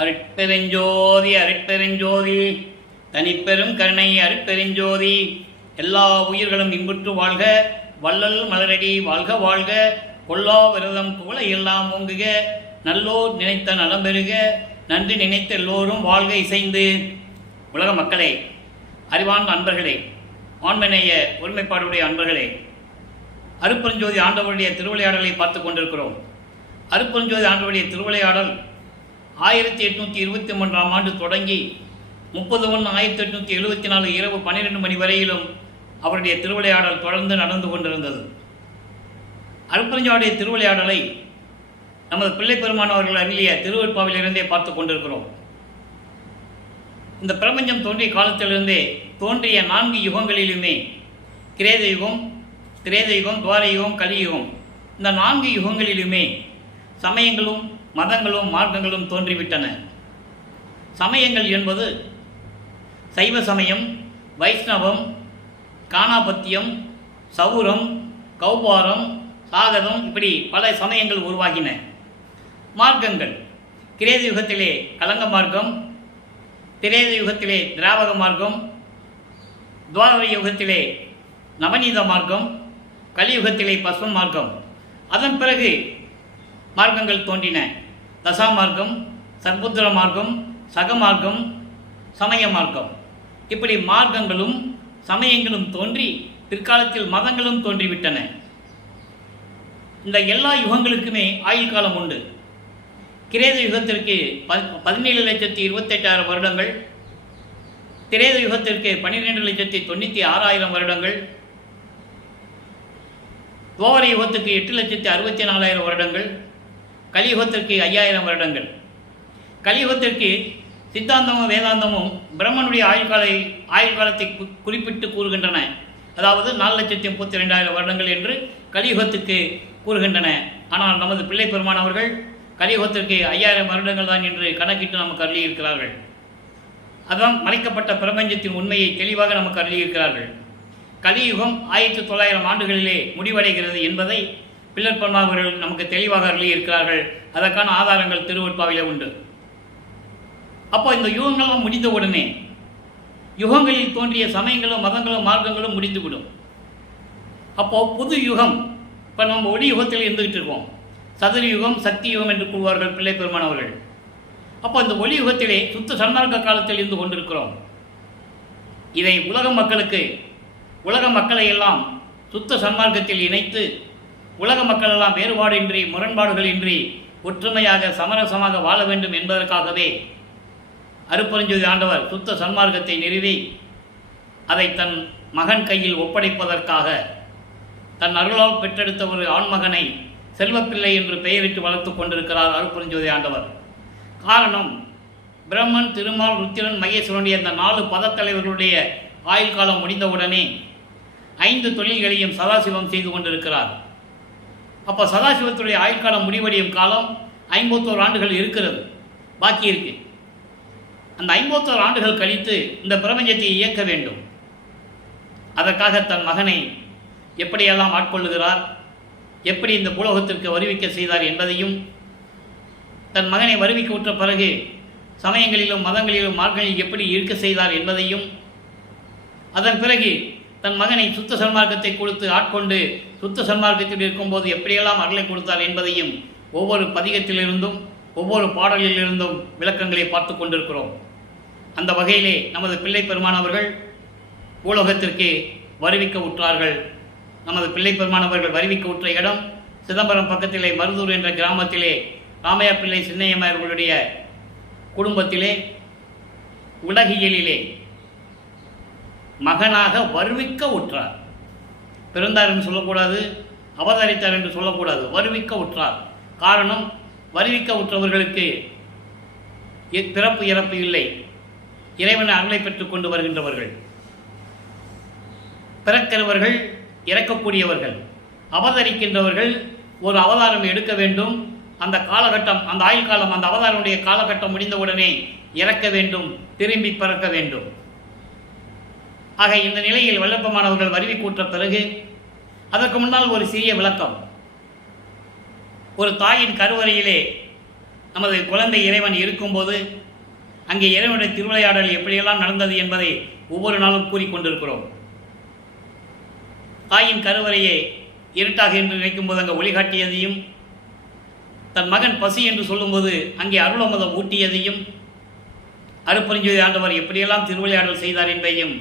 அருட்பெருஞ்சோதி அருட்பெருஞ்சோதி தனிப்பெரும் கருணை அருட்பெருஞ்சோதி. எல்லா உயிர்களும் இன்புற்று வாழ்க, வள்ளல் மலரடி வாழ்க வாழ்க, கொல்லா விரதம் புகழ எல்லாம் ஓங்குக, நல்லோர் நினைத்த நலம் பெறுக, நன்றி நினைத்த எல்லோரும் வாழ்க இசைந்து. உலக மக்களே, அறிவார்ந்த அன்பர்களே, ஆண்மநேய ஒருமைப்பாடுடைய அன்பர்களே, அருட்பெருஞ்சோதி ஆண்டவருடைய திருவிளையாடலை பார்த்து கொண்டிருக்கிறோம். அருட்பெருஞ்சோதி ஆண்டவருடைய திருவிளையாடல் 1823ஆம் ஆண்டு தொடங்கி 30/1/1874 இரவு 12 மணி வரையிலும் அவருடைய திருவிளையாடல் தொடர்ந்து நடந்து கொண்டிருந்தது. அருட்பெருஞ்சோதியுடைய திருவிளையாடலை நமது பிள்ளை பெருமானவர்கள் அருளிய திருவெட்பாவிலிருந்தே பார்த்து கொண்டிருக்கிறோம். இந்த பிரபஞ்சம் தோன்றிய காலத்திலிருந்தே தோன்றிய 4 யுகங்களிலுமே கிரேத யுகம், திரேத யுகம், துவார யுகம், கலியுகம், இந்த 4 யுகங்களிலுமே சமயங்களும் மதங்களும் மார்க்கங்களும் தோன்றிவிட்டன. சமயங்கள் என்பது சைவ சமயம், வைஷ்ணவம், காணாபத்தியம், சௌரம், கௌபாரம், சாகதம், இப்படி பல சமயங்கள் உருவாகின. மார்க்கங்கள் கிரேத யுகத்திலே கலங்க மார்க்கம், திரேத யுகத்திலே திராவக மார்க்கம், துவார யுகத்திலே நவநீத மார்க்கம், கலியுகத்திலே பஸ்வ மார்க்கம். அதன் பிறகு மார்க்கங்கள் தோன்றின. தசா மார்க்கம், சர்புத்திர மார்க்கம், சக மார்க்கம், சமய மார்க்கம், இப்படி மார்க்கங்களும் சமயங்களும் தோன்றி பிற்காலத்தில் மதங்களும் தோன்றிவிட்டன. இந்த எல்லா யுகங்களுக்குமே ஆயுள் காலம் உண்டு. கிரேத யுகத்திற்கு 17,28,000 வருடங்கள், திரேத யுகத்திற்கு 12,96,000 வருடங்கள், துவார யுகத்துக்கு 8,64,000 வருடங்கள், கலியுகத்திற்கு 5,000 வருடங்கள். கலியுகத்திற்கு சித்தாந்தமும் வேதாந்தமும் பிரம்மனுடைய ஆயுள் காலத்தை குறிப்பிட்டு கூறுகின்றன. அதாவது 4,32,000 வருடங்கள் என்று கலியுகத்துக்கு கூறுகின்றன. ஆனால் நமது பிள்ளை பெருமான் அவர்கள் கலியுகத்திற்கு 5,000 வருடங்கள் தான் என்று கணக்கிட்டு நமக்கு அருளியிருக்கிறார்கள். அதான் மறைக்கப்பட்ட பிரபஞ்சத்தின் உண்மையை தெளிவாக நமக்கு அருளியிருக்கிறார்கள். கலியுகம் 1900 ஆண்டுகளிலே முடிவடைகிறது என்பதை பிள்ளர் பெருமான் அவர்கள் நமக்கு தெளிவாக அருளியிருக்கிறார்கள். அதற்கான ஆதாரங்கள் திருவெட்பாவிலே உண்டு. அப்போ இந்த யுகங்களும் முடிந்தவுடனே யுகங்களில் தோன்றிய சமயங்களும் மதங்களும் மார்க்கங்களும் முடிந்துவிடும். அப்போது புது யுகம், இப்போ நம்ம ஒளி யுகத்தில் இருந்துகிட்டு இருக்கோம். சதுர யுகம், சக்தி யுகம் என்று கூறுவார்கள் பிள்ளை பெருமான் அவர்கள். அப்போ இந்த ஒளி யுகத்திலே சுத்த சன்மார்க்க காலத்தில் இருந்து கொண்டிருக்கிறோம். இதை உலக மக்களை எல்லாம் சுத்த சன்மார்க்கத்தில் இணைத்து உலக மக்களெல்லாம் வேறுபாடின்றி முரண்பாடுகள் இன்றி ஒற்றுமையாக சமரசமாக வாழ வேண்டும் என்பதற்காகவே அருட்பெருஞ்சோதி ஆண்டவர் சுத்த சன்மார்க்கத்தை நிறுவி அதை தன் மகன் கையில் ஒப்படைப்பதற்காக தன் அருளால் பெற்றெடுத்த ஒரு ஆண்மகனை செல்வப்பிள்ளை என்று பெயரிட்டு வளர்த்து கொண்டிருக்கிறார் அருட்பெருஞ்சோதி ஆண்டவர். காரணம், பிரம்மன், திருமால், ருத்திரன், மகேஸ்வரனுடைய அந்த 4 பதத்தலைவர்களுடைய ஆயுள் காலம் முடிந்தவுடனே 5 தொழில்களையும் சதாசிவம் செய்து கொண்டிருக்கிறார். அப்போ சதாசிவத்துடைய ஆயுள் காலம் முடிவடையும் காலம் 51 ஆண்டுகள் இருக்கிறது, பாக்கி இருக்கு. அந்த 51 ஆண்டுகள் கழித்து இந்த பிரபஞ்சத்தை இயக்க வேண்டும். அதற்காக தன் மகனை எப்படியெல்லாம் ஆட்கொள்ளுகிறார், எப்படி இந்த பூலோகத்திற்கு வருவிக்க செய்தார் என்பதையும், தன் மகனை வருவிக்க விட்ட பிறகு சமயங்களிலும் மதங்களிலும் மார்க்கங்களில் எப்படி இருக்க செய்தார் என்பதையும், அதன் பிறகு தன் மகனை சுத்த சன்மார்க்கத்தை கொடுத்து ஆட்கொண்டு சுத்த சன்மார்க்கத்தில் இருக்கும்போது எப்படியெல்லாம் அருளை கொடுத்தார் என்பதையும் ஒவ்வொரு பதிகத்திலிருந்தும் ஒவ்வொரு பாடலிலிருந்தும் விளக்கங்களை பார்த்து கொண்டிருக்கிறோம். அந்த வகையிலே நமது பிள்ளை பெருமானவர்கள் பூலோகத்திற்கு வருவிக்க உற்றார்கள். நமது பிள்ளை பெருமானவர்கள் வருவிக்க உற்ற இடம் சிதம்பரம் பக்கத்திலே மருதூர் என்ற கிராமத்திலே ராமையா பிள்ளை சின்னையம்மார்களுடைய குடும்பத்திலே உலகியலிலே மகனாக வருவிக்க உற்றார். பிறந்தார் என்று சொல்லக்கூடாது, அவதரித்தார் என்று சொல்லக்கூடாது, வருவிக்க உற்றார். காரணம், வருவிக்க உற்றவர்களுக்கு பிறப்பு இறப்பு இல்லை, இறைவனை அருளை பெற்றுக் கொண்டு வருகின்றவர்கள். பிறக்கிறவர்கள் இறக்கக்கூடியவர்கள், அவதரிக்கின்றவர்கள் ஒரு அவதாரம் எடுக்க வேண்டும். அந்த காலகட்டம், அந்த ஆயுள் காலம், அந்த அவதாரனுடைய காலகட்டம் முடிந்தவுடனே இறக்க வேண்டும், திரும்பி பிறக்க வேண்டும். ஆக இந்த நிலையில் வல்லப்பமானவர்கள் வருவி கூற்ற பிறகு அதற்கு முன்னால் ஒரு சிறிய விளக்கம். ஒரு தாயின் கருவறையிலே நமது குழந்தை இறைவன் இருக்கும்போது அங்கே இறைவனுடைய திருவிளையாடல் எப்படியெல்லாம் நடந்தது என்பதை ஒவ்வொரு நாளும் கூறிக்கொண்டிருக்கிறோம். தாயின் கருவறையை இருட்டாக என்று நினைக்கும்போது அங்கே ஒளிகாட்டியதையும், தன் மகன் பசி என்று சொல்லும்போது அங்கே அருளமுதம் ஊட்டியதையும், அருப்பெருஞ்சோதி ஆண்டவர் எப்படியெல்லாம் திருவிளையாடல் செய்தார் என்பதையும்,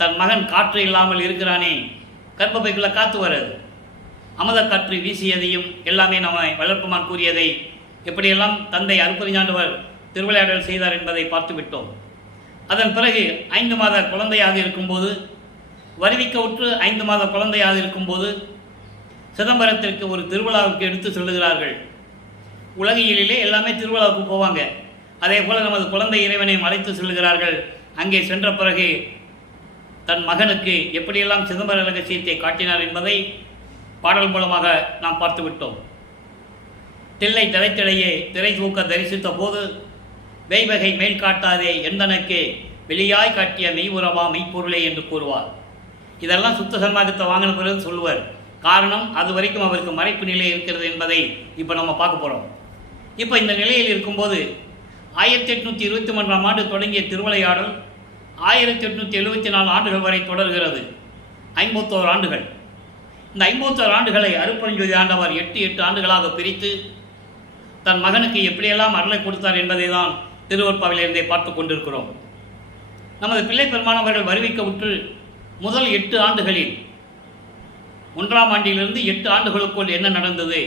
தன் மகன் காற்று இல்லாமல் இருக்கிறானே கர்ப்பப்பைக்குள்ளே காத்து வராது, அமுத காற்று வீசியதையும் எல்லாமே நம்ம வளர்ப்புமான் கூறியதை எப்படியெல்லாம் தந்தை அருப்பெருஞ்சாண்டவர் திருவிளையாடல் செய்தார் என்பதை பார்த்து விட்டோம். அதன் பிறகு 5 மாத குழந்தையாக இருக்கும்போது, வருவிக்க உற்று 5 மாத குழந்தையாக இருக்கும்போது சிதம்பரத்திற்கு ஒரு திருவிழாவுக்கு எடுத்து செல்லுகிறார்கள். உலகியலிலே எல்லாமே திருவிழாவுக்கு போவாங்க. அதே போல் நமது குழந்தை இறைவனை அழைத்து செல்கிறார்கள். அங்கே சென்ற பிறகு தன் மகனுக்கு எப்படியெல்லாம் சிதம்பர ரகசியத்தை காட்டினார் என்பதை பாடல் மூலமாக நாம் பார்த்து விட்டோம். தில்லை தலைத்திடையே திரை தூக்க தரிசித்த போது வெய்வகை மேல் காட்டாதே எந்தனக்கே வெளியாய் காட்டிய மெய்வுறவா மெய்ப்பொருளே என்று கூறுவார். இதெல்லாம் சுத்த சன்மார்க்கத்தை வாங்கின பிறகு சொல்லுவார். காரணம், அது வரைக்கும் அவருக்கு மறைப்பு நிலை இருக்கிறது என்பதை இப்போ நம்ம பார்க்க போகிறோம். இப்போ இந்த நிலையில் இருக்கும்போது 1823ஆம் ஆண்டு தொடங்கிய திருவிளையாடல் 1874 ஆண்டுகள் வரை தொடர்கிறது. 51 ஆண்டுகள். இந்த 51 ஆண்டுகளை அருப்பெருஞ்சோதி ஆண்டவர் 8 ஆண்டுகளாக பிரித்து தன் மகனுக்கு எப்படியெல்லாம் அருளை கொடுத்தார் என்பதை தான் திருவருட்பாவிலிருந்தே பார்த்து கொண்டிருக்கிறோம். நமது பிள்ளை பெருமானவர்கள் வருவிக்க உற்று முதல் 8 ஆண்டுகளில் 1ஆம் ஆண்டிலிருந்து 8 ஆண்டுகளுக்குள் என்ன நடந்தது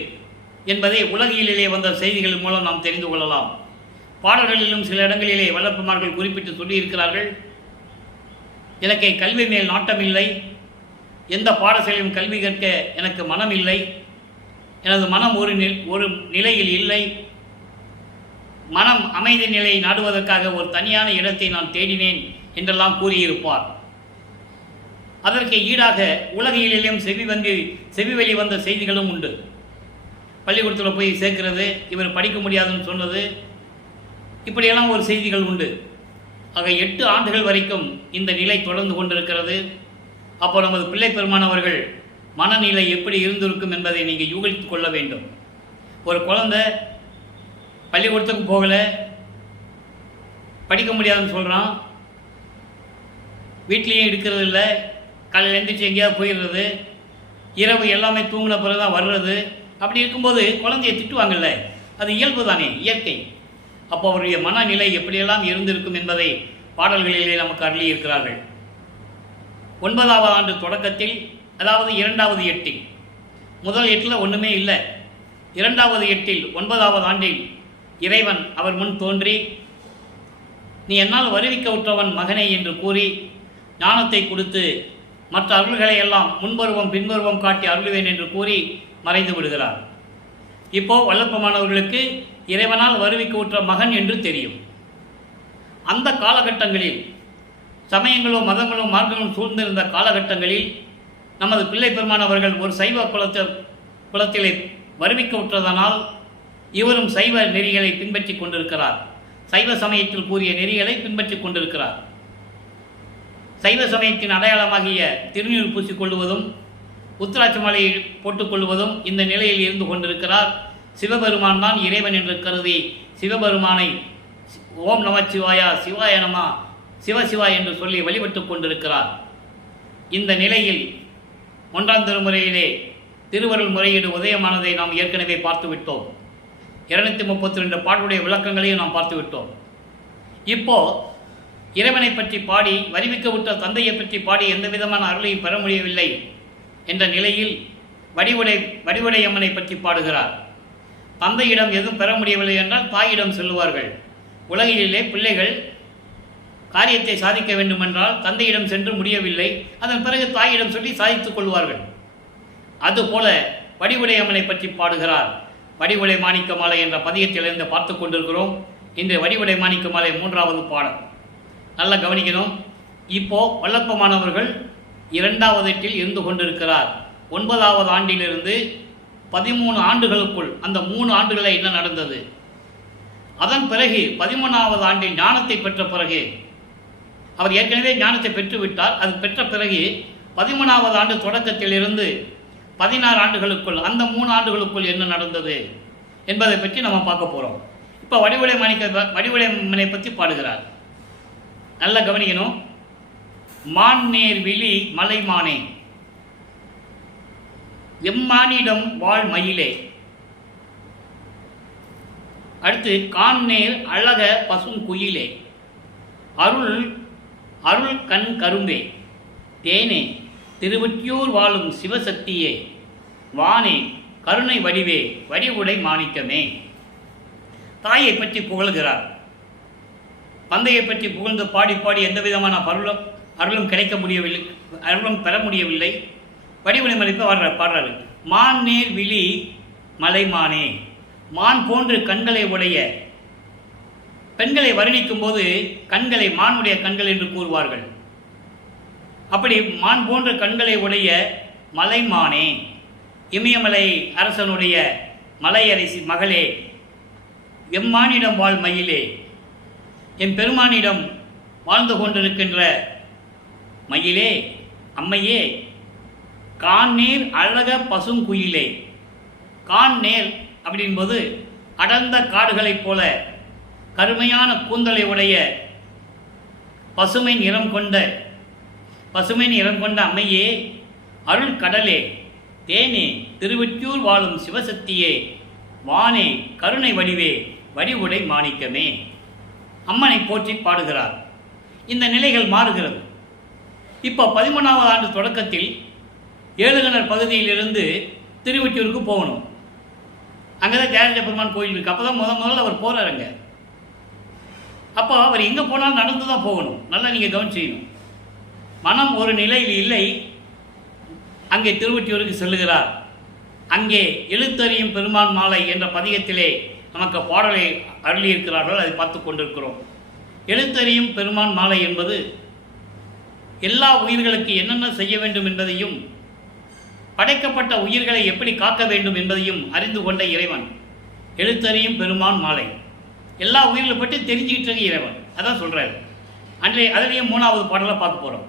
என்பதை உலகியலிலே வந்த செய்திகள் மூலம் நாம் தெரிந்து கொள்ளலாம். பாடல்களிலும் சில இடங்களிலே வல்லப்பெருமான்கள் குறிப்பிட்டு சொல்லியிருக்கிறார்கள். எனக்கு கல்வி மேல் நாட்டமில்லை, எந்த பாடசாலையும் கல்வி கற்க எனக்கு மனம் இல்லை, எனது மனம் ஒரு நிலையில் இல்லை, மனம் அமைதி நிலை நாடுவதற்காக ஒரு தனியான இடத்தை நான் தேடினேன் என்றெல்லாம் கூறியிருப்பார். அதற்கு ஈடாக உலகியலிலும் செவி வெளி வந்த செய்திகளும் உண்டு. பள்ளிக்கூடத்தில் போய் சேர்க்கிறது, இவர் படிக்க முடியாதுன்னு சொன்னது, இப்படியெல்லாம் ஒரு செய்திகள் உண்டு. ஆக 8 ஆண்டுகள் வரைக்கும் இந்த நிலை தொடர்ந்து கொண்டிருக்கிறது. அப்போ நமது பிள்ளை பெருமானவர்கள் மனநிலை எப்படி இருந்திருக்கும் என்பதை நீங்கள் யூகித்து கொள்ள வேண்டும். ஒரு குழந்தை பள்ளிக்கூடத்துக்கு போகலை, படிக்க முடியாதுன்னு சொல்கிறான், வீட்லேயும் இருக்கிறது இல்லை, காலையில் எழுந்திரிச்சு எங்கேயாவது போயிடுறது, இரவு எல்லாமே தூங்கின பிறகு தான் வர்றது. அப்படி இருக்கும்போது குழந்தையை திட்டுவாங்கல்ல, அது இயல்பு தானே, இயற்கை. அப்போ அவருடைய மனநிலை எப்படியெல்லாம் இருந்திருக்கும் என்பதை பாடல்களிலே நமக்கு அருளி இருக்கிறார்கள். 9ஆவது ஆண்டு தொடக்கத்தில், அதாவது 2வது எட்டில், முதல் 8ல் ஒன்றுமே இல்லை, 2வது எட்டில் 9ஆவது ஆண்டில் இறைவன் அவர் முன் தோன்றி, நீ என்னால் வருவிக்க உற்றவன் மகனே என்று கூறி ஞானத்தை கொடுத்து மற்ற அருள்களை எல்லாம் முன்பருவம் பின்பருவம் காட்டி அருள்வேன் என்று கூறி மறைந்து விடுகிறார். இப்போ வல்லப்பமானவர்களுக்கு இறைவனால் வருவிக்க உற்ற மகன் என்று தெரியும். அந்த காலகட்டங்களில் சமயங்களோ மதங்களோ மார்க்கங்களும் சூழ்ந்திருந்த காலகட்டங்களில் நமது பிள்ளை பெருமானவர்கள் ஒரு சைவ குலத்திலே வருவிக்க உற்றதனால் இவரும் சைவ நெறிகளை பின்பற்றி கொண்டிருக்கிறார். சைவ சமயத்தில் கூறிய நெறிகளை பின்பற்றி கொண்டிருக்கிறார். சைவ சமயத்தின் அடையாளமாகிய திருநீர் பூசிக்கொள்வதும் உத்திராட்ச மாலையை போட்டுக்கொள்வதும் இந்த நிலையில் இருந்து கொண்டிருக்கிறார். சிவபெருமான் தான் இறைவன் என்று கருதி சிவபெருமானை ஓம் நமச்சிவாயா சிவாய நம சிவசிவா என்று சொல்லி வழிபட்டு கொண்டிருக்கிறார். இந்த நிலையில் 1ஆம் திருமுறையிலே திருவருள் முறையீடு உதயமானதை நாம் ஏற்கனவே பார்த்துவிட்டோம். 232 பாடலுடைய விளக்கங்களையும் நாம் பார்த்துவிட்டோம். இப்போ இறைவனை பற்றி பாடி வருவிக்க விட்ட தந்தையை பற்றி பாடி எந்த விதமான அருளையும் பெற முடியவில்லை என்ற நிலையில் வடிவுடை அம்மனை பற்றி பாடுகிறார். தந்தையிடம் எதுவும் பெற முடியவில்லை என்றால் தாயிடம் சொல்லுவார்கள். உலகிலே பிள்ளைகள் காரியத்தை சாதிக்க வேண்டுமென்றால் தந்தையிடம் சென்று முடியவில்லை, அதன் பிறகு தாயிடம் சொல்லி சாதித்துக் கொள்வார்கள். அதுபோல வடிவுடை அம்மனை பற்றி பாடுகிறார். வடிவுடை மாணிக்க மாலை என்ற பதியத்திலிருந்து பார்த்து கொண்டிருக்கிறோம். இன்று வடிவுடை மாணிக்க மாலை 3வது பாடல். நல்லா கவனிக்கணும். இப்போ வல்லப்பமானவர்கள் 2வது எட்டில் இருந்து கொண்டிருக்கிறார். 9வது ஆண்டிலிருந்து 13 ஆண்டுகளுக்குள் அந்த 3 ஆண்டுகளை என்ன நடந்தது, அதன் பிறகு 13வது ஆண்டில் ஞானத்தை பெற்ற பிறகு, அவர் ஏற்கனவே ஞானத்தை பெற்றுவிட்டார், அது பெற்ற பிறகு 13வது ஆண்டு தொடக்கத்திலிருந்து 16 ஆண்டுகளுக்குள் அந்த 3 ஆண்டுகளுக்குள் என்ன நடந்தது என்பதை பற்றி நம்ம பார்க்க போகிறோம். இப்போ இப்போ வடிவுடைமனை பற்றி பாடுகிறார். நல்லா கவனிக்கணும். மான் நேர் விழி மலைமானே, எம்மானிடம் வாழ் மயிலே. அடுத்து கான் நேர் அழக பசுங்குயிலே, அருள் அருள் கண் கரும்பே. தேனே திருவொற்றியூர் வாழும் சிவசக்தியே, வானே கருணை வடிவே வடிவுடை மாணிக்கமே. தாயை பற்றி புகழ்கிறார். தந்தையை பற்றி புகழ்ந்து பாடி பாடி எந்த விதமான அருளும் கிடைக்க முடியவில்லை, அருளும் பெற முடியவில்லை. வடிவுடை மதிப்பை பாடுறாரு. மான் நேர் விழி மலைமானே, மான் போன்று கண்களை உடைய. பெண்களை வர்ணிக்கும் போது கண்களை மானுடைய கண்கள் என்று கூறுவார்கள். அப்படி மான் போன்ற கண்களை உடைய மலைமானே, இமயமலை அரசனுடைய மலையரசி மகளே, எம்மானிடம் வாழ் மயிலே, என் பெருமானிடம் வாழ்ந்து கொண்டிருக்கின்ற மயிலே, அம்மையே. கான் நேர் அழக பசுங்குயிலே. கான் நேர் அப்படின்போது அடர்ந்த காடுகளைப் போல கருமையான கூந்தலை உடைய பசுமை நிறம் கொண்ட அம்மையே, அருள் கடலே, தேனே திருவொற்றியூர் வாழும் சிவசக்தியே, வானே கருணை வடிவே வடிவுடை மாணிக்கமே. அம்மனை போற்றி பாடுகிறார். இந்த நிலைகள் மாறுகிறது. இப்போ 13வது ஆண்டு தொடக்கத்தில் ஏழுகணர் பகுதியிலிருந்து திருவொற்றியூருக்கு போகணும். அங்கே தான் தியாகராஜ பெருமான் கோயில் இருக்குது. அப்போ தான் முதல்ல அவர் போகிறாருங்க. அப்போ அவர் எங்கே போனாலும் நடந்து தான் போகணும். நல்லா நீங்கள் கவனிச்சிக்கணும். மனம் ஒரு நிலையில் இல்லை. அங்கே திருவொற்றியூருக்கு செல்லுகிறார். அங்கே எழுத்தறியும் பெருமான் மாலை என்ற பதிகத்திலே நமக்கு பாடலை அருளியிருக்கிறார்கள். அதை பார்த்து கொண்டிருக்கிறோம். எழுத்தறியும் பெருமான் மாலை என்பது எல்லா உயிர்களுக்கு என்னென்ன செய்ய வேண்டும் என்பதையும், படைக்கப்பட்ட உயிர்களை எப்படி காக்க வேண்டும் என்பதையும் அறிந்து கொண்ட இறைவன். எழுத்தறியும் பெருமான் மாலை எல்லா உயிர்களை பற்றி தெரிஞ்சுக்கிட்டு இறைவன். அதான் சொல்கிறார். அதிலேயே 3வது பாடலை பார்க்க போகிறோம்.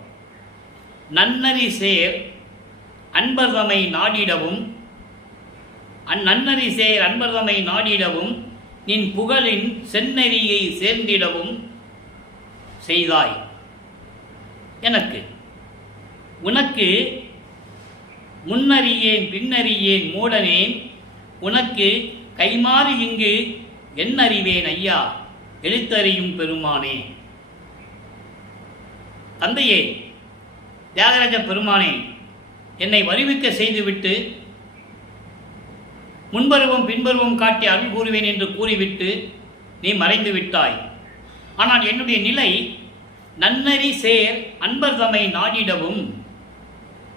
நன்னறி சேர் அன்பர்தமை நாடிடவும், நன்னறி சேர் அன்பர்தமை நாடிடவும், நின் புகழின் செந்நெறியை சேர்ந்திடவும் செய்தாய். எனக்கு உனக்கு முன்னறியேன் பின்னறியேன் மூடனேன், உனக்கு கைமாறு இங்கு என்னறிவேன் ஐயா எழுத்தறியும் பெருமானே. தந்தையே, தியாகராஜ பெருமானே, என்னை வருவிக்க செய்துவிட்டு முன்பருவம் பின்பருவம் காட்டி அருள் கூறுவேன் என்று கூறிவிட்டு நீ மறைந்து விட்டாய். ஆனால் என்னுடைய நிலை நன்னறி சேர் அன்பர் தம்மை நாடிடவும்,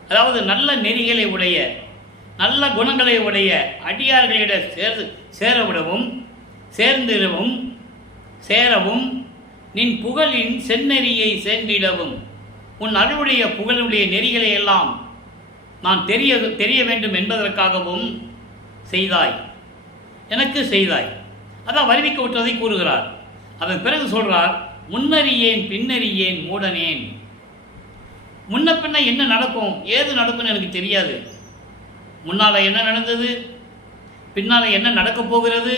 அதாவது நல்ல நெறிகளை உடைய நல்ல குணங்களை உடைய அடியார்களிடம் சேரவிடவும் சேர்ந்திடவும் சேரவும், நின் புகழின் செந்நெறியை சேர்ந்திடவும், உன் அருளுடைய புகழுடைய நெறிகளை எல்லாம் நான் தெரிய வேண்டும் என்பதற்காகவும் செய்தாய், எனக்கு செய்தாய். அதான் வருவிக்க விட்டதை கூறுகிறார். அதன் பிறகு சொல்றார், முன்னறியேன் பின்னறியேன் மூடனேன். முன்ன பின்ன என்ன நடக்கும் ஏது நடக்கும்னு எனக்கு தெரியாது. முன்னால் என்ன நடந்தது, பின்னால் என்ன நடக்கப் போகிறது,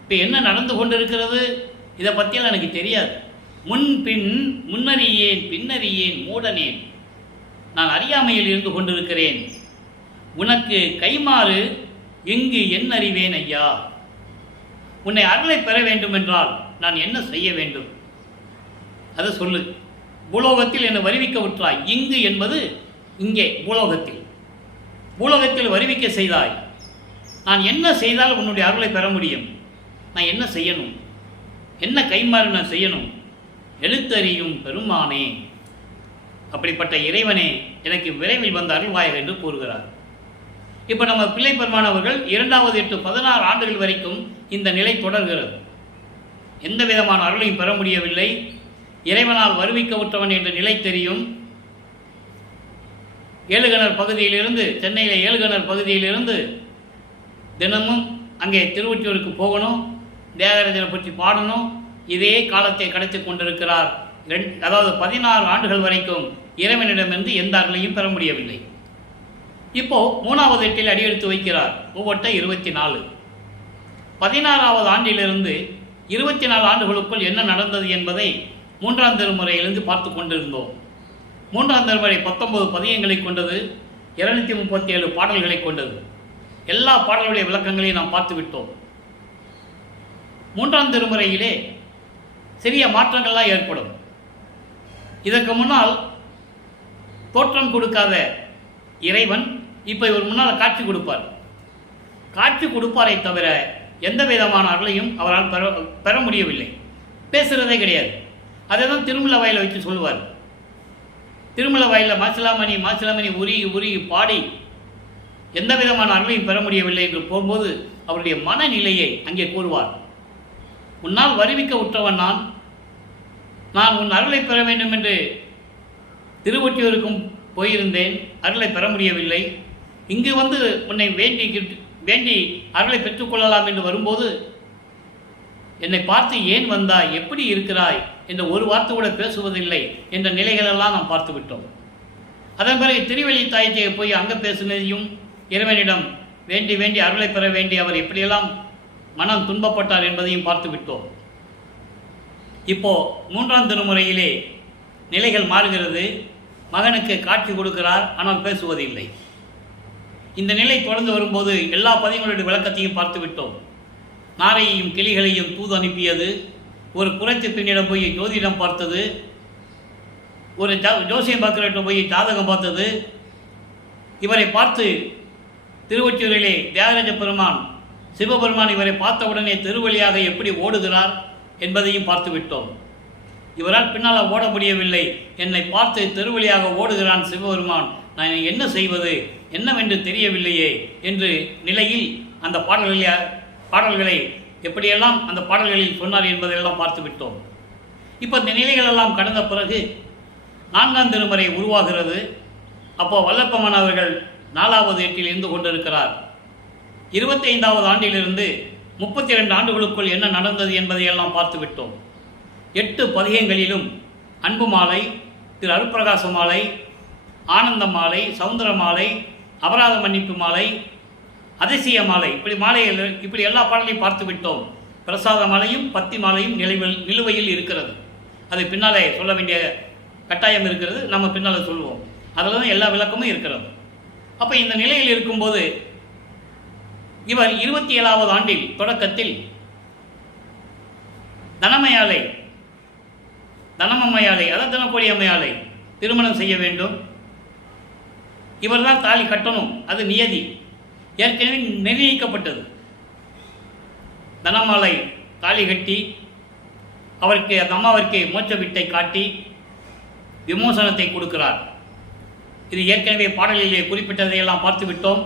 இப்போ என்ன நடந்து கொண்டிருக்கிறது, இதை பற்றியெல்லாம் எனக்கு தெரியாது. முன்னறியேன் பின்னறியேன் மூடனேன். நான் அறியாமையில் இருந்து கொண்டிருக்கிறேன். உனக்கு கைமாறு எங்கு என் அறிவேன் ஐயா. உன்னை அருளை பெற வேண்டும் என்றால் நான் என்ன செய்ய வேண்டும் அதை சொல்லு. பூலோகத்தில் என்னை வருவிக்க விட்டாய். இங்கு என்பது இங்கே பூலோகத்தில் வருவிக்க செய்தாய். நான் என்ன செய்தால் உன்னுடைய அருளை பெற முடியும்? நான் என்ன செய்யணும்? என்ன கைமாறு நான் செய்யணும்? எழுத்தறியும் பெருமானே, அப்படிப்பட்ட இறைவனே, எனக்கு விரைவில் வந்த அருள்வாயர் என்று கூறுகிறார். இப்போ நம்ம பிள்ளை பெருமான் அவர்கள் 2வது 8 16 ஆண்டுகள் வரைக்கும் இந்த நிலை தொடர்கிறது. எந்த விதமான அருளையும் பெற முடியவில்லை. இறைவனால் வருவிக்கவுற்றவன் என்ற நிலை தெரியும். ஏழுகணர் பகுதியிலிருந்து, சென்னையில் ஏழுகணர் பகுதியிலிருந்து தினமும் அங்கே திருவொற்றியூருக்கு போகணும், தியாகராஜனை பற்றி பாடணும். இதே காலத்தை கடத்தி கொண்டிருக்கிறார். அதாவது 16 ஆண்டுகள் வரைக்கும் இறைவனிடமிருந்து எந்த அருளையும் பெற முடியவில்லை. இப்போ 3வது எட்டில் அடியெடுத்து வைக்கிறார். ஒவ்வொட்ட 24. 16வது ஆண்டிலிருந்து 24 ஆண்டுகளுக்குள் என்ன நடந்தது என்பதை 3ஆம் திருமுறையிலிருந்து பார்த்து கொண்டிருந்தோம். 3ஆம் திருமுறை 19 பதியங்களை கொண்டது, 237 பாடல்களை கொண்டது. எல்லா பாடல்களுடைய விளக்கங்களையும் நாம் பார்த்து விட்டோம். 3ஆம் திருமுறையிலே சிறிய மாற்றங்கள்லாம் ஏற்படும். இதற்கு முன்னால் தோற்றம் கொடுக்காத இறைவன் இப்போ இவர் முன்னால் காட்சி கொடுப்பார். காட்சி கொடுப்பாரை தவிர எந்த விதமான அருளையும் அவரால் பெற முடியவில்லை. பேசுகிறதே கிடையாது. அதை தான் திருமல வாயில வச்சு சொல்லுவார். திருமல வாயில மாசிலாமணி மாசிலாமணி உருகி உருகி பாடி எந்த விதமான அருளையும் பெற முடியவில்லை என்று போகும்போது அவருடைய மனநிலையை அங்கே கூறுவார். உன்னால் வருவிக்க உற்றவன் நான் உன் அருளை பெற வேண்டும் என்று திருவொற்றியூருக்கும் போயிருந்தேன், அருளை பெற முடியவில்லை. இங்கு வந்து உன்னை வேண்டி அருளை பெற்றுக்கொள்ளலாம் என்று வரும்போது என்னை பார்த்து ஏன் வந்தாய், எப்படி இருக்கிறாய் என்ற ஒரு வார்த்தை கூட பேசுவதில்லை என்ற நிலைகளெல்லாம் நாம் பார்த்து விட்டோம். அதன் பிறகு திருவெளி தாயத்தை போய் அங்கே பேசினதையும் இறைவனிடம் வேண்டி வேண்டி அருளை பெற வேண்டி அவர் எப்படியெல்லாம் மனம் துன்பப்பட்டார் என்பதையும் பார்த்து விட்டோம். இப்போ 3ஆம் திருமுறையிலே நிலைகள் மாறுகிறது. மகனுக்கு காட்சி கொடுக்கிறார், ஆனால் பேசுவதில்லை. இந்த நிலை தொடர்ந்து வரும்போது எல்லா பதிவுகளுடைய விளக்கத்தையும் பார்த்து விட்டோம். நாரையையும் கிளிகளையும் தூது அனுப்பியது, ஒரு குறைத்து பெண்ணிடம் போய் ஜோதிடம் பார்த்தது, ஒரு ஜோசியம் பார்க்கிறவர்கிட்ட போய் ஜாதகம் பார்த்தது. இவரை பார்த்து திருவொற்றியூரிலே தியாகராஜ பெருமான் சிவபெருமான் இவரை பார்த்தவுடனே திருவழியாக எப்படி ஓடுகிறார் என்பதையும் பார்த்து விட்டோம். இவரால் பின்னால் ஓட முடியவில்லை, என்னை பார்த்து திருவழியாக ஓடுகிறான் சிவபெருமான், நான் என்ன செய்வது, என்னவென்று தெரியவில்லையே என்று நிலையில் அந்த பாடல்களை எப்படியெல்லாம் அந்த பாடல்களில் சொன்னார் என்பதையெல்லாம் பார்த்து விட்டோம். இப்போ இந்த நிலைகளெல்லாம் கடந்த பிறகு 4ஆம் திருமுறை உருவாகிறது. அப்போ வல்லப்பமன் அவர்கள் 4வது ஏட்டில் இருந்து கொண்டிருக்கிறார். 25வது ஆண்டிலிருந்து 32 ஆண்டுகளுக்குள் என்ன நடந்தது என்பதையெல்லாம் பார்த்து விட்டோம். 8 பதிகங்களிலும் அன்பு மாலை, திரு அருட்பிரகாச மாலை, ஆனந்த மாலை, சவுந்தர மாலை, அபராத மன்னிப்பு மாலை, அதிசய மாலை, இப்படி எல்லா பாடலையும் பார்த்து விட்டோம். பிரசாத மாலையும் பத்தி மாலையும் நிலுவையில் இருக்கிறது. அது பின்னாலே சொல்ல வேண்டிய கட்டாயம் இருக்கிறது, நம்ம பின்னால் சொல்லுவோம். அதில் தான் எல்லா விளக்கமும் இருக்கிறது. அப்போ இந்த நிலையில் இருக்கும்போது இவர் 27வது ஆண்டில் தொடக்கத்தில் தனமம்மையாளை அதாவது தனக்கோடி அம்மையாளை திருமணம் செய்ய வேண்டும். இவர் தான் தாலி கட்டணும், அது நியதி, ஏற்கனவே நிர்ணயிக்கப்பட்டது. தனமாலை தாலி கட்டி அவருக்கு அந்த அம்மாவிற்கு மோட்ச விட்டை காட்டி விமோசனத்தை கொடுக்கிறார். இது ஏற்கனவே பாடலிலே குறிப்பிட்டதையெல்லாம் பார்த்து விட்டோம்.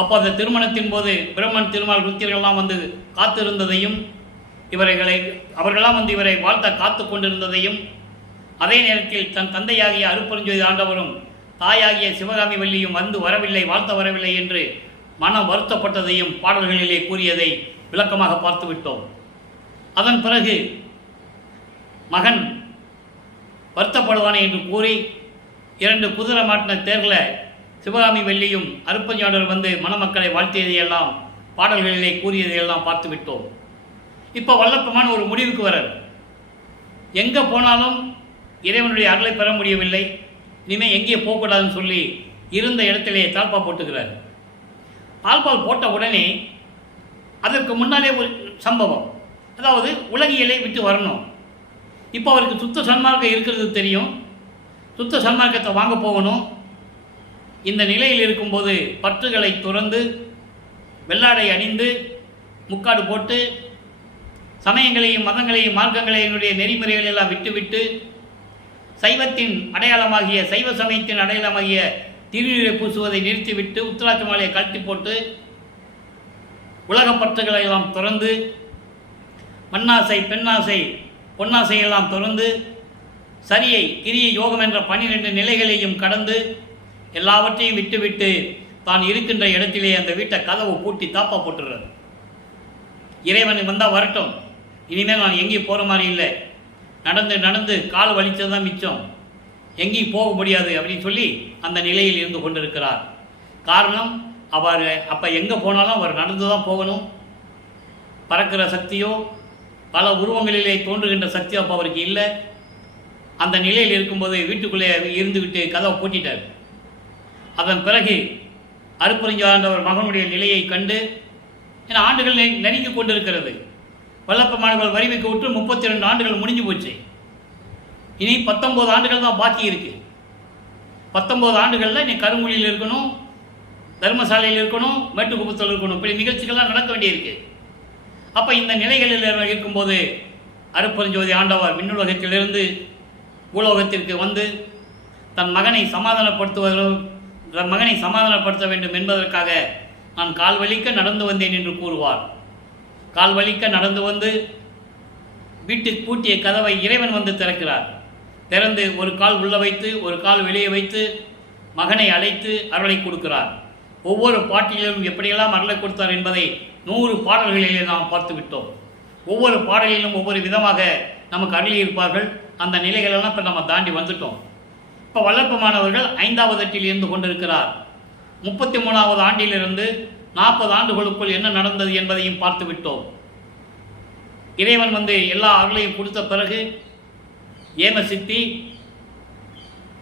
அப்போ அந்த திருமணத்தின் போது பிரம்மன் திருமால் ருத்தியர்கள்லாம் வந்து காத்திருந்ததையும் அவர்களெல்லாம் வந்து இவரை வாழ்த்த காத்து கொண்டிருந்ததையும், அதே நேரத்தில் தன் தந்தையாகிய அருட்பெருஞ்சோதி ஆண்டவரும் தாயாகிய சிவகாமி வள்ளியும் வந்து வரவில்லை, வாழ்த்த வரவில்லை என்று மனம் வருத்தப்பட்டதையும் பாடல்களிலே கூறியதை விளக்கமாக பார்த்து விட்டோம். அதன் பிறகு மகன் வருத்தப்படுவானே என்று கூறி 2 குதிரை மாட்டின தேர்ல சிவகாமி வெள்ளியும் அருட்பெருஞ்சோதியாண்டவர் வந்து மணமக்களை வாழ்த்தியதையெல்லாம் பாடல்களிலே கூறியதையெல்லாம் பார்த்து விட்டோம். இப்போ வல்லப்பமான ஒரு முடிவுக்கு வரார். எங்கே போனாலும் இறைவனுடைய அருளை பெற முடியவில்லை, இனிமேல் எங்கே போகக்கூடாதுன்னு சொல்லி இருந்த இடத்திலே தாழ்பால் போட்டுக்கிறார். தாழ்பால் போட்ட உடனே அதற்கு முன்னாலே ஒரு சம்பவம், அதாவது உலகியலை விட்டு வரணும். இப்போ அவருக்கு சுத்த சன்மார்க்கம் இருக்கிறது தெரியும், சுத்த சன்மார்க்கத்தை வாங்க போகணும். இந்த நிலையில் இருக்கும்போது பற்றுகளை துறந்து வெள்ளாடை அணிந்து முக்காடு போட்டு சமயங்களையும் மதங்களையும் மார்க்கங்களையும் நெறிமுறைகளை எல்லாம் விட்டுவிட்டு சைவத்தின் அடையாளமாகிய சைவ சமயத்தின் அடையாளமாகிய திருநீரை பூசுவதை நிறுத்திவிட்டு உத்திராட்ச மாலையை கழட்டி போட்டு உலகப் பற்றுகளை எல்லாம் துறந்து மண்ணாசை பெண்ணாசை பொன்னாசையெல்லாம் துறந்து சரியை கிரியை யோகம் என்ற 12 நிலைகளையும் கடந்து எல்லாவற்றையும் விட்டுவிட்டு தான் இருக்கின்ற இடத்திலே அந்த வீட்டை கதவு பூட்டி தாப்பா போட்டுடுறாரு. இறைவன் வந்தால் வரட்டும், இனிமேல் நான் எங்கேயும் போகிற மாதிரி இல்லை, நடந்து நடந்து கால் வலித்தது தான் மிச்சம், எங்கேயும் போக முடியாது அப்படின்னு சொல்லி அந்த நிலையில் இருந்து கொண்டிருக்கிறார். காரணம், அவர் அப்போ எங்கே போனாலும் அவர் நடந்து தான் போகணும். பறக்கிற சக்தியோ பல உருவங்களிலே தோன்றுகின்ற சக்தி அப்போ அவருக்கு இல்லை. அந்த நிலையில் இருக்கும்போது வீட்டுக்குள்ளே இருந்துவிட்டு கதவை பூட்டிட்டார். அதன் பிறகு அருட்பெருஞ்சாண்டவர் மகனுடைய நிலையை கண்டு, ஏன்னா ஆண்டுகள் நெருங்கி கொண்டிருக்கிறது, வல்லப்பமானவர்கள் வரிமைக்கு விட்டு 32 ஆண்டுகள் முடிஞ்சு போச்சு. இனி 19 ஆண்டுகள் தான் பாக்கி இருக்குது. 19 ஆண்டுகளில் நீ கருங்குழியில் இருக்கணும், தர்மசாலையில் இருக்கணும், மேட்டுக்குப்பத்தில் இருக்கணும், இப்படி நிகழ்ச்சிகள்லாம் நடக்க வேண்டியிருக்கு. அப்போ இந்த நிலைகளில் இருக்கும்போது அருட்பெருஞ்சோதி ஆண்டவர் விண்ணுலகத்திலிருந்து பூலோகத்திற்கு வந்து தன் மகனை சமாதானப்படுத்த வேண்டும் என்பதற்காக நான் கால் வலிக்க நடந்து வந்தேன் என்று கூறுவார். கால் வலிக்க நடந்து வந்து வீட்டுக்கு பூட்டிய கதவை இறைவன் வந்து திறக்கிறார். திறந்து ஒரு கால் உள்ள வைத்து ஒரு கால் வெளியே வைத்து மகனை அழைத்து அருளை கொடுக்கிறார். ஒவ்வொரு பாட்டிலும் எப்படியெல்லாம் அருளை கொடுத்தார் என்பதை 100 பாடல்களிலே நாம் பார்த்து விட்டோம். ஒவ்வொரு பாடலிலும் ஒவ்வொரு விதமாக நமக்கு அருளியிருப்பார்கள். அந்த நிலைகளெல்லாம் இப்போ நம்ம தாண்டி வந்துட்டோம். இப்போ வல்லப்பமானவர்கள் 5வது எட்டில் இருந்து கொண்டிருக்கிறார். 33வது ஆண்டிலிருந்து 40 ஆண்டுகளுக்குள் என்ன நடந்தது என்பதையும் பார்த்து விட்டோம். இறைவன் வந்து எல்லா அருளையும் கொடுத்த பிறகு ஏம சித்தி,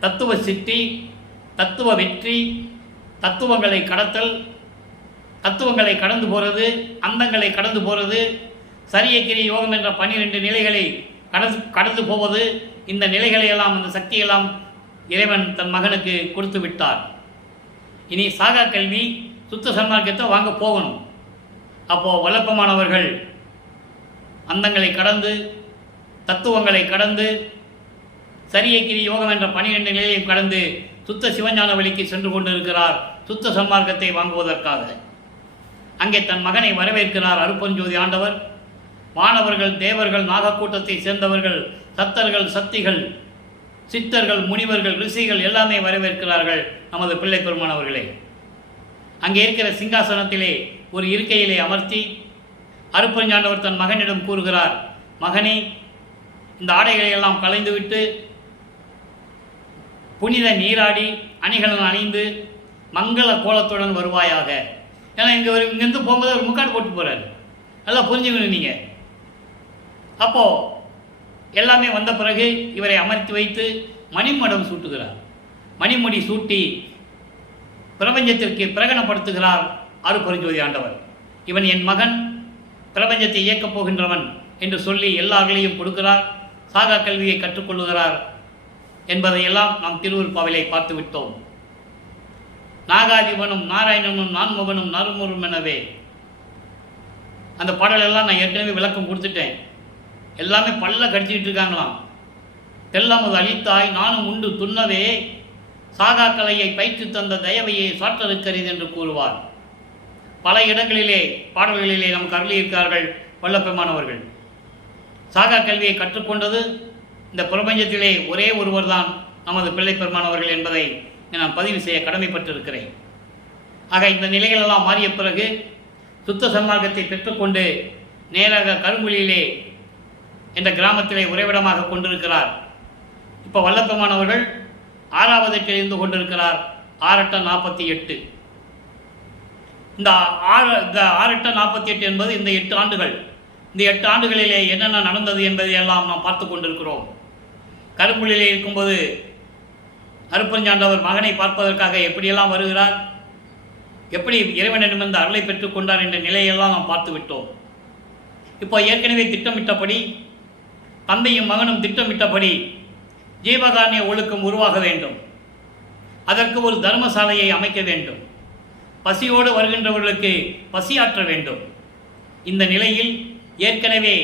தத்துவ சித்தி, தத்துவ வெற்றி, தத்துவங்களை கடத்தல், தத்துவங்களை கடந்து போகிறது, அந்தங்களை கடந்து போகிறது, சரியக்கிரி யோகம் என்ற 12 நிலைகளை கடந்து போவது, இந்த நிலைகளையெல்லாம் அந்த சக்தியெல்லாம் இறைவன் தன் மகனுக்கு கொடுத்து விட்டார். இனி சாகா கல்வி சுத்த சன்மார்க்கத்தை வாங்க போகணும். அப்போது வல்லப்பமானவர்கள் அந்தங்களை கடந்து, தத்துவங்களை கடந்து, சரியக்கிரி யோகம் என்ற 12 நிலையையும் கடந்து சுத்த சிவஞான வழிக்கு சென்று கொண்டிருக்கிறார் சுத்த சன்மார்க்கத்தை வாங்குவதற்காக. அங்கே தன் மகனை வரவேற்கிறார் அருட்பெருஞ்சோதி ஆண்டவர். வானவர்கள், தேவர்கள், நாகக்கூட்டத்தை சேர்ந்தவர்கள், சத்தர்கள், சக்திகள், சித்தர்கள், முனிவர்கள், ரிஷிகள் எல்லாமே வரவேற்கிறார்கள் நமது பிள்ளை பெருமானவர்களே. அங்கே இருக்கிற சிங்காசனத்திலே ஒரு இருக்கையிலே அமர்த்தி அருட்பெருஞ்சாண்டவர் தன் மகனிடம் கூறுகிறார், மகனே, இந்த ஆடைகளை எல்லாம் களைந்துவிட்டு புனித நீராடி அணிகலன் அணிந்து மங்கள கோலத்துடன் வருவாயாக. ஏன்னா இங்கேருந்து போகும்போது ஒரு முக்காடு போட்டு போகிறார். நல்லா புரிஞ்சுக்கணும் நீங்கள். அப்போது எல்லாமே வந்த பிறகு இவரை அமர்த்தி வைத்து மணிமடம் சூட்டுகிறார். மணிமுடி சூட்டி பிரபஞ்சத்திற்கு பிரகடனப்படுத்துகிறார் அருட்பெருஞ்சோதி ஆண்டவர். இவன் என் மகன், பிரபஞ்சத்தை இயக்கப் போகின்றவன் என்று சொல்லி எல்லார்களையும் கொடுக்கிறார். சாகா கல்வியை கற்றுக்கொள்ளுகிறார் என்பதையெல்லாம் நாம் திருவுருப்பாவிலை பார்த்து விட்டோம். நாகாதிபனும் நாராயணனும் நான்முகனும் நறுமுறும் எனவே அந்த பாடலெல்லாம் நான் ஏற்கனவே விளக்கம் கொடுத்துட்டேன். எல்லாமே பல்ல கடிச்சிக்கிட்டு இருக்காங்களாம். தெல்லமது அளித்தாய் நானும் உண்டு துண்ணவே, சாகா கலையை பயிற்று தந்த தயவையை சாற்றறுக்கரிது என்று கூறுவார். பல இடங்களிலே பாடல்களிலே நமக்கு அருளியிருக்கிறார்கள் வல்லப்பெருமானவர்கள். சாகா கல்வியை கற்றுக்கொண்டது இந்த பிரபஞ்சத்திலே ஒரே ஒருவர் தான் நமது பிள்ளை பெருமானவர்கள் என்பதை நான் பதிவு செய்ய கடமைப்பட்டிருக்கிறேன். ஆக இந்த நிலைகளெல்லாம் மாறிய பிறகு சுத்த சன்மார்க்கத்தை பெற்றுக்கொண்டு நேராக கருங்குழியிலே என்ற கிராமத்திலே உறைவிடமாக கொண்டிருக்கிறார். இப்போ வல்லப்பெருமானவர்கள் 6வது எட்டில் இருந்து கொண்டிருக்கிறார். 6×8 இந்த 6×8 என்பது இந்த 8 ஆண்டுகள். இந்த 8 ஆண்டுகளிலே என்னென்ன நடந்தது என்பதையெல்லாம் நாம் பார்த்து கொண்டிருக்கிறோம். கருங்குழியிலே இருக்கும்போது அருட்பெருஞ்சாண்டவர் மகனை பார்ப்பதற்காக எப்படியெல்லாம் வருகிறார், எப்படி இறைவனிடமிருந்து அருளை பெற்றுக்கொண்டார் என்ற நிலையெல்லாம் நாம் பார்த்து விட்டோம். இப்போ ஏற்கனவே திட்டமிட்டபடி, தந்தையும் மகனும் திட்டமிட்டபடி ஜீவகாருண்ய ஒழுக்கம் உருவாக வேண்டும். அதற்கு ஒரு தர்மசாலையை அமைக்க வேண்டும். பசியோடு வருகின்றவர்களுக்கு பசியாற்ற வேண்டும். இந்த நிலையில் ஏற்கனவே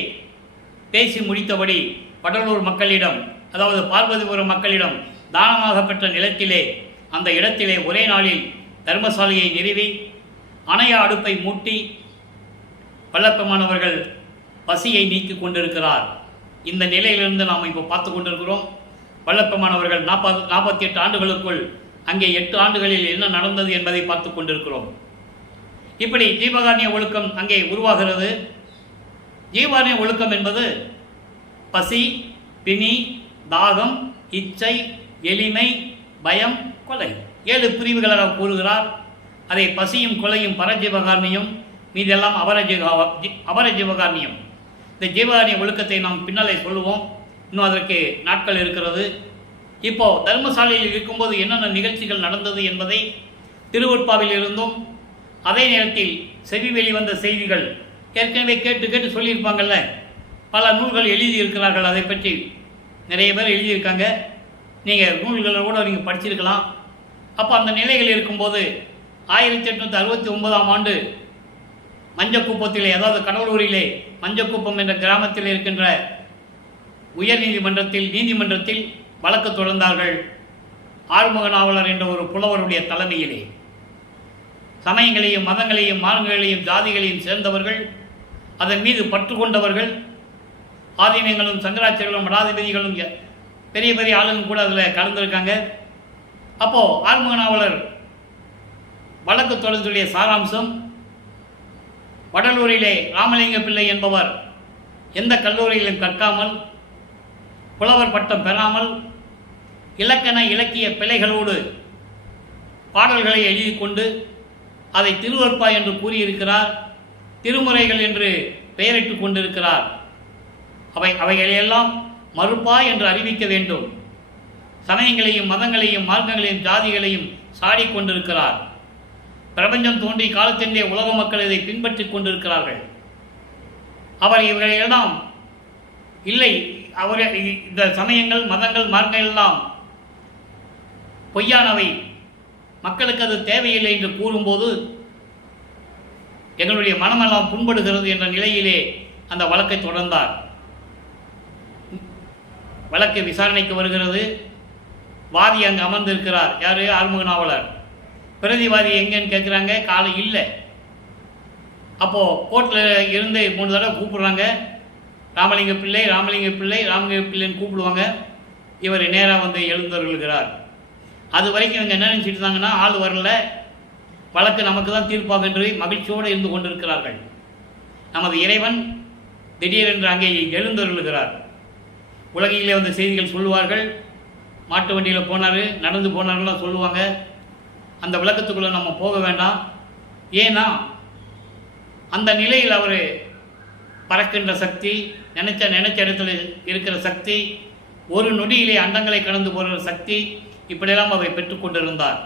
பேசி முடித்தபடி வடலூர் மக்களிடம், அதாவது பார்வதிபுரம் மக்களிடம் தானமாக பெற்ற நிலத்திலே, அந்த இடத்திலே ஒரே நாளில் தர்மசாலையை நிறுவி அணையா அடுப்பை மூட்டி வல்லப்பெருமானவர்கள் பசியை நீக்கி கொண்டிருக்கிறார். இந்த நிலையிலிருந்து நாம் இப்போ பார்த்து கொண்டிருக்கிறோம். வல்லப்பெருமானவர்கள் 48 ஆண்டுகளுக்குள் அங்கே 8 ஆண்டுகளில் என்ன நடந்தது என்பதை பார்த்து கொண்டிருக்கிறோம். இப்படி ஜீவகாருண்ய ஒழுக்கம் அங்கே உருவாகிறது. ஜீவகாருண்ய ஒழுக்கம் என்பது பசி, பிணி, தாகம், இச்சை, எளிமை, பயம், கொலை 7 பிரிவுகளாக கூறுகிறார். அதை பசியும் கொலையும் பரஜீவகாருண்யம், மீதெல்லாம் அபர ஜீவகாருண்யம். இந்த ஜீவகாருண்ய ஒழுக்கத்தை நாம் பின்னாலே சொல்லுவோம். இன்னும் அதற்கு நாட்கள் இருக்கிறது. இப்போது தர்மசாலையில் இருக்கும்போது என்னென்ன நிகழ்ச்சிகள் நடந்தது என்பதை திருவொற்பாவில் இருந்தும், அதே நேரத்தில் செவி வெளிவந்த செய்திகள் ஏற்கனவே கேட்டு சொல்லியிருப்பாங்கள்ல, பல நூல்கள் எழுதியிருக்கிறார்கள். அதை பற்றி நிறைய பேர் எழுதியிருக்காங்க. நீங்கள் நூல்களோடு நீங்கள் படிச்சிருக்கலாம். அப்போ அந்த நிலைகள் இருக்கும்போது 1869ஆம் ஆண்டு மஞ்சக்குப்பத்திலே, அதாவது கடலூரிலே மஞ்சக்குப்பம் என்ற கிராமத்தில் இருக்கின்ற உயர் நீதிமன்றத்தில் வழக்கு தொடர்ந்தார்கள். ஆறுமுக நாவலர் என்ற ஒரு புலவருடைய தலைமையிலே சமயங்களையும் மதங்களையும் மார்க்கங்களையும் ஜாதிகளையும் சேர்ந்தவர்கள், அதன் மீது பற்று கொண்டவர்கள், ஆதீனங்களும் சங்கராச்சாரியர்களும் மடாதிபதிகளும் பெரிய பெரிய ஆளுங்க கூட அதில் கலந்துருக்காங்க. அப்போது ஆறுமுக நாவலர் வழக்கு தொடர்ந்துடைய சாராம்சம், வடலூரிலே ராமலிங்க பிள்ளை என்பவர் எந்த கல்லூரியிலும் கற்காமல், புலவர் பட்டம் பெறாமல், இலக்கண இலக்கிய பிழைகளோடு பாடல்களை எழுதி கொண்டு அதை திருவொற்பா என்று கூறியிருக்கிறார். திருமுறைகள் என்று பெயரிட்டு கொண்டிருக்கிறார். அவைகளையெல்லாம் மறுப்பா என்று அறிவிக்க வேண்டும். சமயங்களையும் மதங்களையும் மார்க்கங்களையும் ஜாதிகளையும் சாடிக்கொண்டிருக்கிறார். பிரபஞ்சம் தோன்றி காலத்திலே உலக மக்கள் இதை பின்பற்றி கொண்டிருக்கிறார்கள். அவர் இவர்களெல்லாம் இல்லை, அவர் இந்த சமயங்கள் மதங்கள் மார்க்கங்கள் எல்லாம் பொய்யானவை, மக்களுக்கு அது தேவையில்லை என்று கூறும்போது எங்களுடைய மனமெல்லாம் புண்படுகிறது என்ற நிலையிலே அந்த வழக்கை தொடர்ந்தார். வழக்கு விசாரணைக்கு வருகிறது. வாதி அங்கு அமர்ந்திருக்கிறார். யார்? ஆறுமுக நாவலர். பிரதிவாதி எங்கன்னு கேட்குறாங்க. காலை இல்லை. அப்போது கோர்ட்டில் இருந்து 3 தடவை கூப்பிடுறாங்க. ராமலிங்க பிள்ளைன்னு கூப்பிடுவாங்க. இவர் நேராக வந்து எழுந்தருள்கிறார். அது வரைக்கும் இவங்க என்ன நினச்சிட்டு இருந்தாங்கன்னா, ஆள் வரல, வழக்கு நமக்கு தான் தீர்ப்பாக என்று மகிழ்ச்சியோடு இருந்து கொண்டிருக்கிறார்கள். நமது இறைவன் திடீரென்று அங்கே எழுந்தருள்கிறார். உலகிலே வந்து செய்திகள் சொல்லுவார்கள். மாட்டு வண்டியில் போனார், நடந்து போனார்லாம் சொல்லுவாங்க. அந்த விளக்கத்துக்குள்ளே நம்ம போக வேண்டாம். ஏன்னா அந்த நிலையில் அவர் பறக்கின்ற சக்தி, நினைச்ச இடத்துல இருக்கிற சக்தி, ஒரு நொடியிலே அண்டங்களை கடந்து போகிற சக்தி, இப்படியெல்லாம் அவை பெற்றுக்கொண்டிருந்தார்.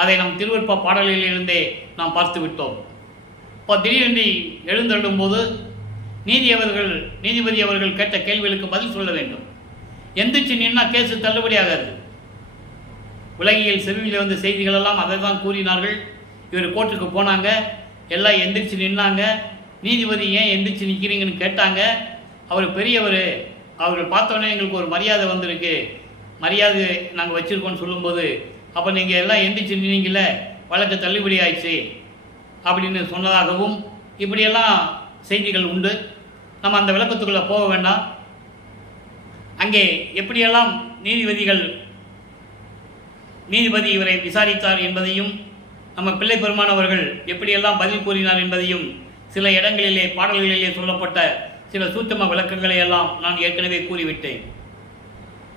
அதை நம் திருவொற்பா பாடலிலிருந்தே நாம் பார்த்து விட்டோம். இப்போ திடீரென்று எழுந்தருளும்போது நீதிபதி அவர்கள் கேட்ட கேள்விகளுக்கு பதில் சொல்ல வேண்டும். எந்திரிச்சு நின்னா கேஸு தள்ளுபடி ஆகாது. உலகியல் செவியில் வந்த செய்திகளெல்லாம் அதை தான் கூறினார்கள். இவர் கோர்ட்டுக்கு போனாங்க, எல்லாம் எந்திரிச்சு நின்னாங்க. நீதிபதி ஏன் எந்திரிச்சு நிற்கிறீங்கன்னு கேட்டாங்க. அவர் பெரியவர், அவர்கள் பார்த்தோன்னே எங்களுக்கு ஒரு மரியாதை வந்திருக்கு, மரியாதை நாங்கள் வச்சுருக்கோன்னு சொல்லும்போது, அப்போ நீங்கள் எல்லாம் எந்திரிச்சு நின்னீங்கள, வழக்கு தள்ளுபடி ஆயிடுச்சு அப்படின்னு சொன்னதாகவும் இப்படியெல்லாம் செய்திகள் உண்டு. நம்ம அந்த விளக்கத்துக்குள்ளே போக வேண்டாம். அங்கே எப்படியெல்லாம் நீதிபதி இவரை விசாரித்தார் என்பதையும், நம்ம பிள்ளை பெருமானவர்கள் எப்படியெல்லாம் பதில் கூறினார் என்பதையும், சில இடங்களிலே பாடல்களிலே சொல்லப்பட்ட சில சூட்சம விளக்கங்களை எல்லாம் நான் ஏற்கனவே கூறிவிட்டேன்.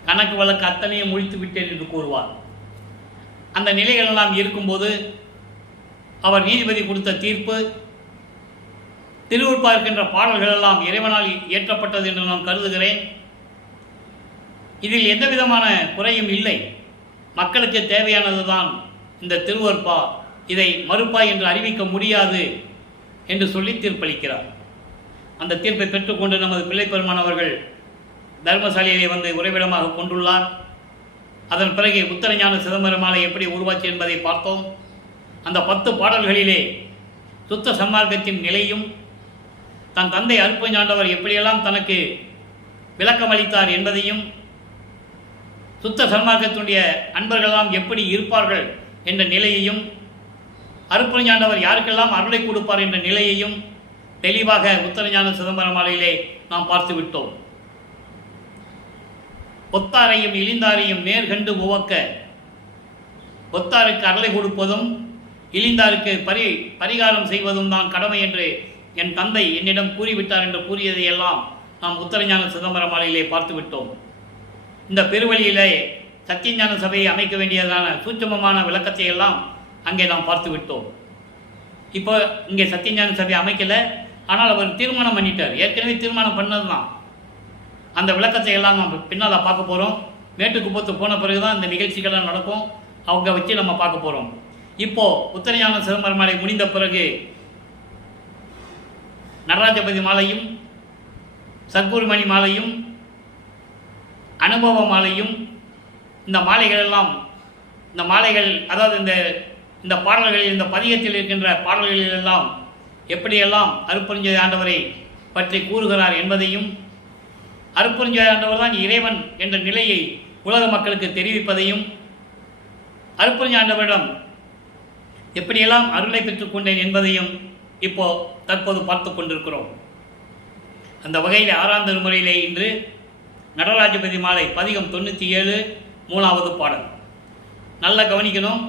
கணக்கு வழக்கு அத்தனையும் முடித்து விட்டேன் என்று கூறுவார். அந்த நிலைகளெல்லாம் இருக்கும்போது அவர் நீதிபதி கொடுத்த தீர்ப்பு, திருவொற்பா இருக்கின்ற பாடல்களெல்லாம் இறைவனால் இயற்றப்பட்டது என்று நான் கருதுகிறேன். இதில் எந்த விதமான குறையும் இல்லை. மக்களுக்கு தேவையானது தான் இந்த திருவொற்பா. இதை மறுப்பா என்று அறிவிக்க முடியாது என்று சொல்லி தீர்ப்பளிக்கிறார். அந்த தீர்ப்பை பெற்றுக்கொண்டு நமது பிள்ளை பெருமான் அவர்கள் தர்மசாலையிலே வந்து உறைவிடமாக கொண்டுள்ளார். அதன் பிறகு உத்தரஞான சிதம்பரமாலை எப்படி உருவாச்சு என்பதை பார்த்தோம். அந்த 10 பாடல்களிலே சுத்த சன்மார்க்கத்தின் நிலையும், தன் தந்தை அருட்பெருஞ்சாண்டவர் எப்படியெல்லாம் தனக்கு விளக்கம் அளித்தார் என்பதையும், சுத்த சன்மார்க்கத்தினுடைய அன்பர்களெல்லாம் எப்படி இருப்பார்கள் என்ற நிலையையும், அருட்பெருஞ்சாண்டவர் யாருக்கெல்லாம் அருளை கொடுப்பார் என்ற நிலையையும் தெளிவாக உத்தரஞான சிதம்பரமாலையிலே நாம் பார்த்து விட்டோம். ஒத்தாரையும் இழிந்தாரையும் நேர்கண்டு உவக்க, ஒத்தாருக்கு அருளை கொடுப்பதும் இழிந்தாருக்கு பரிகாரம் செய்வதும் தான் கடமை என்று என் தந்தை என்னிடம் கூறிவிட்டார் என்று கூறியதையெல்லாம் நாம் உத்தரஞான சிதம்பரமாலையிலே பார்த்து விட்டோம். இந்த பெருவழியிலே சத்தியஞான சபையை அமைக்க வேண்டியதான சூட்சமமான விளக்கத்தை எல்லாம் அங்கே நாம் பார்த்து விட்டோம். இப்போ இங்கே சத்தியஞான சபை அமைக்கலை, ஆனால் அவர் திருமணம் பண்ணிட்டார். ஏற்கனவே திருமணம் பண்ணது தான். அந்த விளக்கத்தை எல்லாம் நம்ம பின்னால் பார்க்க போகிறோம். மேட்டுக்குப்பத்து போன பிறகு தான் இந்த நிகழ்ச்சிகள்லாம் நடக்கும். அவங்க வச்சு நம்ம பார்க்க போகிறோம். இப்போது உத்தரஞான சிதம்பரம் மாலை முடிந்த பிறகு நடராஜபதி மாலையும் சத்குருமணி மாலையும் அனுபவ மாலையும் இந்த மாலைகள் அதாவது இந்த பாடல்களில் இந்த பதிகத்தில் இருக்கின்ற பாடல்களிலெல்லாம் எப்படியெல்லாம் அருட்பெருஞ்சோதி ஆண்டவரை பற்றி கூறுகிறார் என்பதையும், அருட்பெருஞ்சோதி ஆண்டவர் தான் இறைவன் என்ற நிலையை உலக மக்களுக்கு தெரிவிப்பதையும், அருட்பெருஞ்சோதி ஆண்டவரிடம் எப்படியெல்லாம் அருளை பெற்றுக்கொண்டேன் என்பதையும் தற்போது பார்த்து கொண்டிருக்கிறோம். அந்த வகையில் 6ஆம் திருமுறையிலே இன்று நடராஜபதி மாலை பதிகம் 97 3வது பாடல். நல்லா கவனிக்கணும்.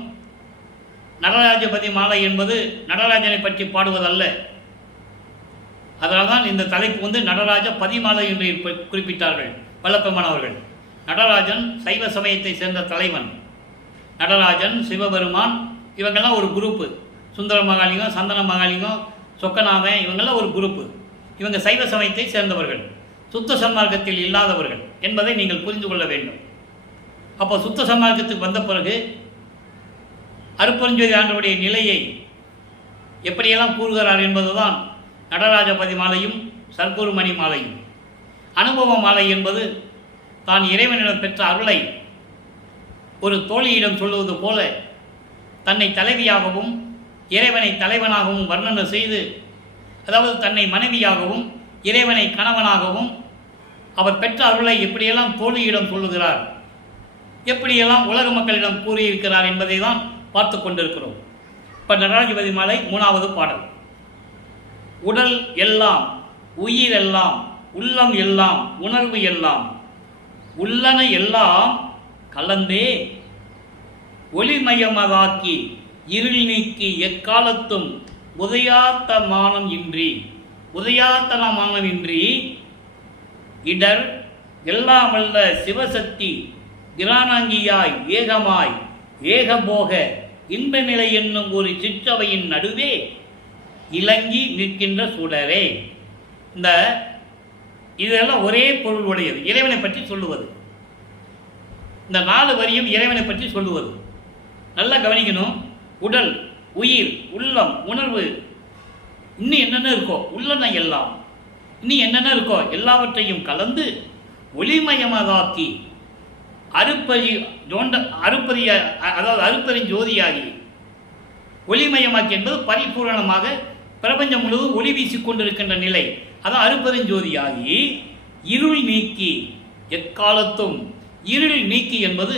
நடராஜபதி மாலை என்பது நடராஜனை பற்றி பாடுவதல்ல. அதனால்தான் இந்த தலைப்பு நடராஜ பதிமாலை என்று குறிப்பிட்டார்கள் வல்லப்பெருமான் அவர்கள். நடராஜன் சைவ சமயத்தை சேர்ந்த தலைவன். நடராஜன், சிவபெருமான் இவங்கெல்லாம் ஒரு குரூப்பு. சுந்தர மகாலிங்கம், சந்தன மகாலிங்கம், சொக்கநாதன் இவங்கெல்லாம் ஒரு குரூப்பு. இவங்க சைவ சமயத்தை சேர்ந்தவர்கள், சுத்த சன்மார்க்கத்தில் இல்லாதவர்கள் என்பதை நீங்கள் புரிந்து கொள்ள வேண்டும். அப்போ சுத்த சன்மார்க்கத்துக்கு வந்த பிறகு அருட்பெருஞ்சோதி ஆண்டவருடைய நிலையை எப்படியெல்லாம் கூறுகிறார் என்பதுதான் நடராஜபதி மாலையும் சத்குருமணி மாலையும். அனுபவ மாலை என்பது தான் இறைவனிடம் பெற்ற அருளை ஒரு தோழியிடம் சொல்லுவது போல தன்னை தலைவியாகவும் இறைவனை தலைவனாகவும் வர்ணனை செய்து, அதாவது தன்னை மனைவியாகவும் இறைவனை கணவனாகவும் அவர் பெற்ற அருளை எப்படியெல்லாம் தோழியிடம் சொல்லுகிறார், எப்படியெல்லாம் உலக மக்களிடம் கூறியிருக்கிறார் என்பதை தான் பார்த்து கொண்டிருக்கிறோம். இப்போ நடராஜபதி மாலை 3வது பாடல். உடல் எல்லாம், உயிர் எல்லாம், உள்ளம் எல்லாம், உணர்வு எல்லாம், உள்ளன எல்லாம் கலந்தே ஒளிமயமதாக்கி இருள் நீக்கி எக்காலத்தும் உதயாத்தனமானமின்றி இடர் எல்லாமல்ல சிவசக்தி கிரானாங்கியாய் ஏகமாய் ஏகபோக இன்பநிலை என்னும் ஒரு சிற்றவையின் நடுவே இலங்கி நிற்கின்ற சுடரே. இதெல்லாம் ஒரே பொருள் உடையது, இறைவனை பற்றி சொல்லுவது. இந்த 4 வரியும் இறைவனை பற்றி சொல்லுவது. நல்லா கவனிக்கணும். உடல், உயிர், உள்ளம், உணர்வு, இன்னும் என்னென்ன இருக்கோ உள்ளன எல்லாம், இன்னும் என்னென்ன இருக்கோ எல்லாவற்றையும் கலந்து ஒளிமயமதாக்கி அருப்பெருஞ்சோதியாகி ஒளிமயமாக்கி என்பது பரிபூரணமாக பிரபஞ்சம் முழுவதும் ஒளி வீசிக்கொண்டிருக்கின்ற நிலை. அதான் அருப்பெருஞ்சோதியாகி இருள் நீக்கி எக்காலத்தும். இருள் நீக்கி என்பது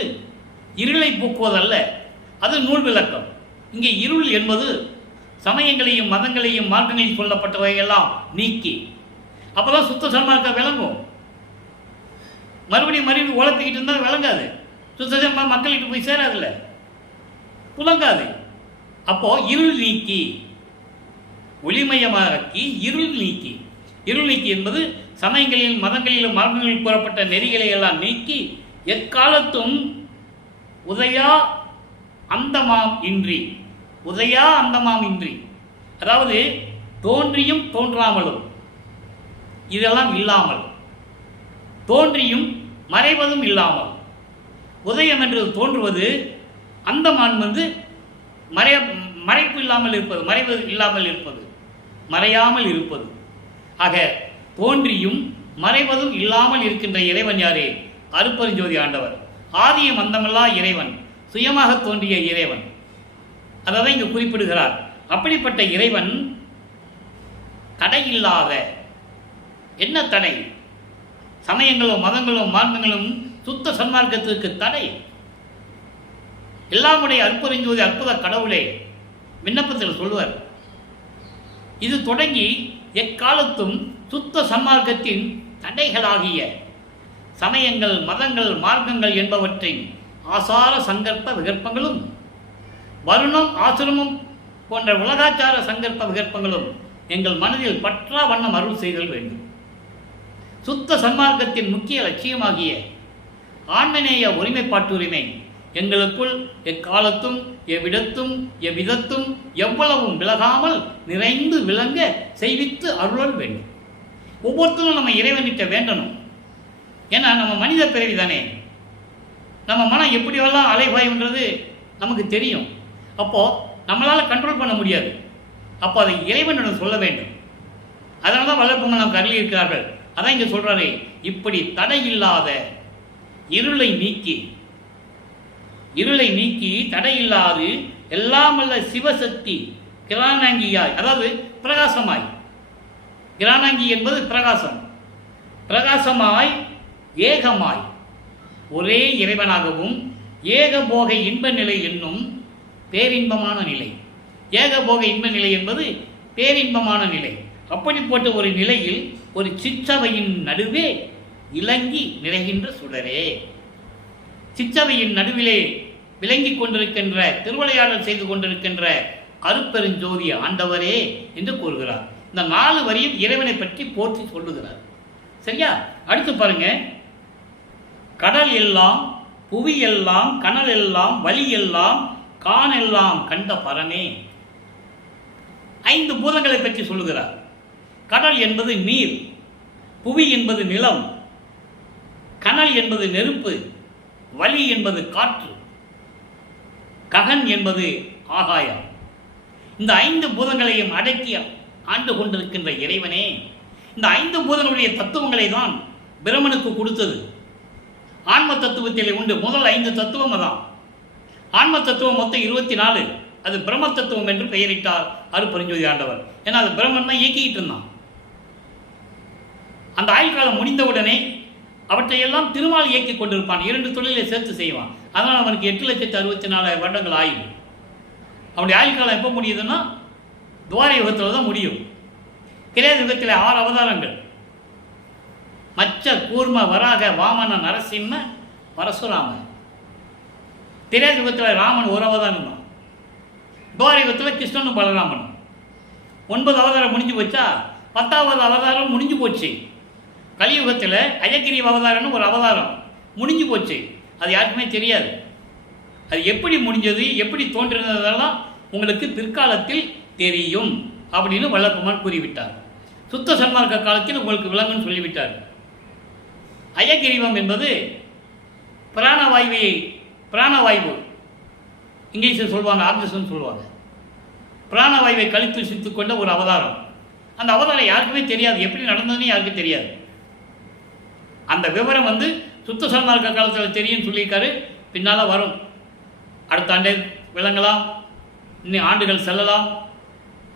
இருளை போக்குவதல்ல, அது நூல் விளக்கம். இங்கே இருள் என்பது சமயங்களையும் மதங்களையும் மார்க்கங்களையும் சொல்லப்பட்டவையெல்லாம் நீக்கி. அப்போதான் சுத்த சன்மார்க்கம் விளங்கும். மறுபடியும் உழப்பிக்கிட்டு இருந்தால் விளங்காது. சுத்த சன்மார்க்கம் மக்கள்கிட்ட போய் சேராதுல்ல, புலங்காது. அப்போ இருள் நீக்கி ஒளிமயமாக்கி இருள் நீக்கி. இருள் நீக்கி என்பது சமயங்களிலும் மதங்களிலும் மார்க்கங்களில் கூறப்பட்ட நெறிகளை எல்லாம் நீக்கி எக்காலத்தும் உதயா அந்தமாம் இன்றி, அதாவது தோன்றியும் தோன்றாமலும் இதெல்லாம் இல்லாமல், தோன்றியும் மறைவதும் இல்லாமல். உதயம் என்று தோன்றுவது, அந்தமான் மறைப்பு இல்லாமல் இருப்பது, மறைவு இல்லாமல் இருப்பது, மறையாமல் இருப்பது. ஆக தோன்றியும் மறைவதும் இல்லாமல் இருக்கின்ற இறைவன் யாரே? அருட்பெருஞ்சோதி ஆண்டவர். ஆதியும் அந்தமில்லா இறைவன், சுயமாக தோன்றிய இறைவன். அதை இங்கு குறிப்பிடுகிறார். அப்படிப்பட்ட இறைவன் தடை இல்லாத, என்ன தடை? சமயங்களும் மதங்களும் மார்க்கங்களும் சுத்த சன்மார்க்கத்திற்கு தடை. எல்லாமுடைய அருட்பெருஞ்சோதி அற்புத கடவுளே விண்ணப்பத்தில் சொல்லுவார், இது தொடங்கி எக்காலத்தும் சுத்த சன்மார்க்கத்தின் தடைகளாகிய சமயங்கள் மதங்கள் மார்க்கங்கள் என்பவற்றின் ஆசார சங்கற்ப விகற்பங்களும் வருணம் ஆசிரமம் போன்ற உலகாச்சார சங்கற்ப விகற்பங்களும் எங்கள் மனதில் பற்றா வண்ணம் அருள் செய்தல் வேண்டும். சுத்த சன்மார்க்கத்தின் முக்கிய லட்சியமாகிய ஆன்மநேய ஒருமைப்பாட்டுரிமை எங்களுக்குள் எக்காலத்தும் எவ்விடத்தும் எவ்விதத்தும் எவ்வளவும் விலகாமல் நிறைந்து விளங்க செய்வித்து அருளல் வேண்டும். ஒவ்வொருத்தரும் நம்ம இறைவன்கிட்ட வேண்டணும். ஏன்னா நம்ம மனித பிறவி தானே, நம்ம மனம் எப்படியெல்லாம் அலைபாயுன்றது நமக்கு தெரியும். அப்போது நம்மளால் கண்ட்ரோல் பண்ண முடியாது. அப்போ அதை இறைவனிடம் சொல்ல வேண்டும். அதனால தான் வல்லற்பெருமான் நமக்கு அருளி இருக்கிறார்கள். அதான் இங்கே சொல்கிறாரு, இப்படி தடையில்லாத இருளை நீக்கி தடையில்லாது எல்லாமல்ல சிவசக்தி கிரானாங்கியாய், அதாவது பிரகாசமாய், கிரானாங்கி என்பது பிரகாசம், பிரகாசமாய் ஏகமாய் ஒரே இறைவனாகவும் ஏகபோக இன்ப நிலை என்னும் பேரின்பமான நிலை. ஏகபோக இன்ப நிலை என்பது பேரின்பமான நிலை. அப்படிப்பட்ட ஒரு நிலையில் ஒரு சிற்றவையின் நடுவே இலங்கி நிறைகின்ற சுடரே, சிற்றவையின் நடுவிலே விளங்கி கொண்டிருக்கின்ற, திருவிளையாடல் செய்து கொண்டிருக்கின்ற அருட்பெருஞ்சோதி ஆண்டவரே என்று கூறுகிறார். இந்த 4 வரியும் இறைவனை பற்றி போற்றி சொல்லுகிறார். சரியா? அடுத்து பாருங்க, கடல் எல்லாம் புவி எல்லாம் கனல் எல்லாம் வழி எல்லாம் காணெல்லாம் கண்ட பரமே. 5 பூதங்களை பற்றி சொல்லுகிறார். கடல் என்பது நீர், புவி என்பது நிலம், கனல் என்பது நெருப்பு, வழி என்பது காற்று, ககன் என்பது ஆகாயம். இந்த 5 பூதங்களையும் அடக்கி ஆண்டு கொண்டிருக்கின்ற இறைவனே, இந்த 5 பூதங்களுடைய தத்துவங்களை தான் பிரமனுக்கு கொடுத்தது. ஆன்ம தத்துவத்தில் உண்டு. முதல் 5 தத்துவம் தான் ஆன்ம தத்துவம். மொத்தம் 24. அது பிரம்ம தத்துவம் என்று பெயரிட்டார் அருட்பெருஞ்சோதி ஆண்டவர். ஏன்னா அது பிரம்மன் தான் இயக்கிட்டு இருந்தான். அந்த ஆயுள் காலம் முடிந்தவுடனே அவற்றையெல்லாம் திருமால் இயக்கி கொண்டிருப்பான். 2 தொழிலை சேர்த்து செய்வான். அதனால் அவனுக்கு 8,64,000 வருடங்கள் ஆயுள். அவனுடைய ஆயுள் காலம் எப்போ முடியுதுன்னா துவார யுகத்தில் தான் முடியும். கிரேத யுகத்தில் 6 அவதாரங்கள்: மச்ச கூர்ம வராக வாமன நரசிம்ம பரசுராம. திரேத யுகத்தில் ராமன் ஒரு அவதாரம் தான். துவார யுகத்தில் கிருஷ்ணனும் பலராமன். 9 அவதாரம் முடிஞ்சு போச்சா? 10வது அவதாரம் முடிஞ்சு போச்சு. கலியுகத்தில் அயகிரி அவதாரம்னு ஒரு அவதாரம் முடிஞ்சு போச்சு. அது யாருக்குமே தெரியாது. அது எப்படி முடிஞ்சது, எப்படி தோன்றினதெல்லாம் உங்களுக்கு பிற்காலத்தில் தெரியும் அப்படின்னு வல்லற்பெருமான் கூறிவிட்டார். சுத்த சன்மார்க்க காலத்தில் உங்களுக்கு விளங்குன்னு சொல்லிவிட்டார். அயகிரிவம் என்பது பிராணவாயு, இங்கிலீஷில் சொல்லுவாங்க, ஆக்சிஜன் சொல்லுவாங்க. பிராணவாயுவை கழித்து சித்து கொண்ட ஒரு அவதாரம். அந்த அவதாரம் யாருக்குமே தெரியாது, எப்படி நடந்ததுன்னு யாருக்கும் தெரியாது. அந்த விவரம் சுத்த சன்மார்க்க காலத்தில் தெரியும் சொல்லியிருக்காரு. பின்னால் வரும், அடுத்த ஆண்டே விளங்கலாம், இன்னும் ஆண்டுகள் செல்லலாம்.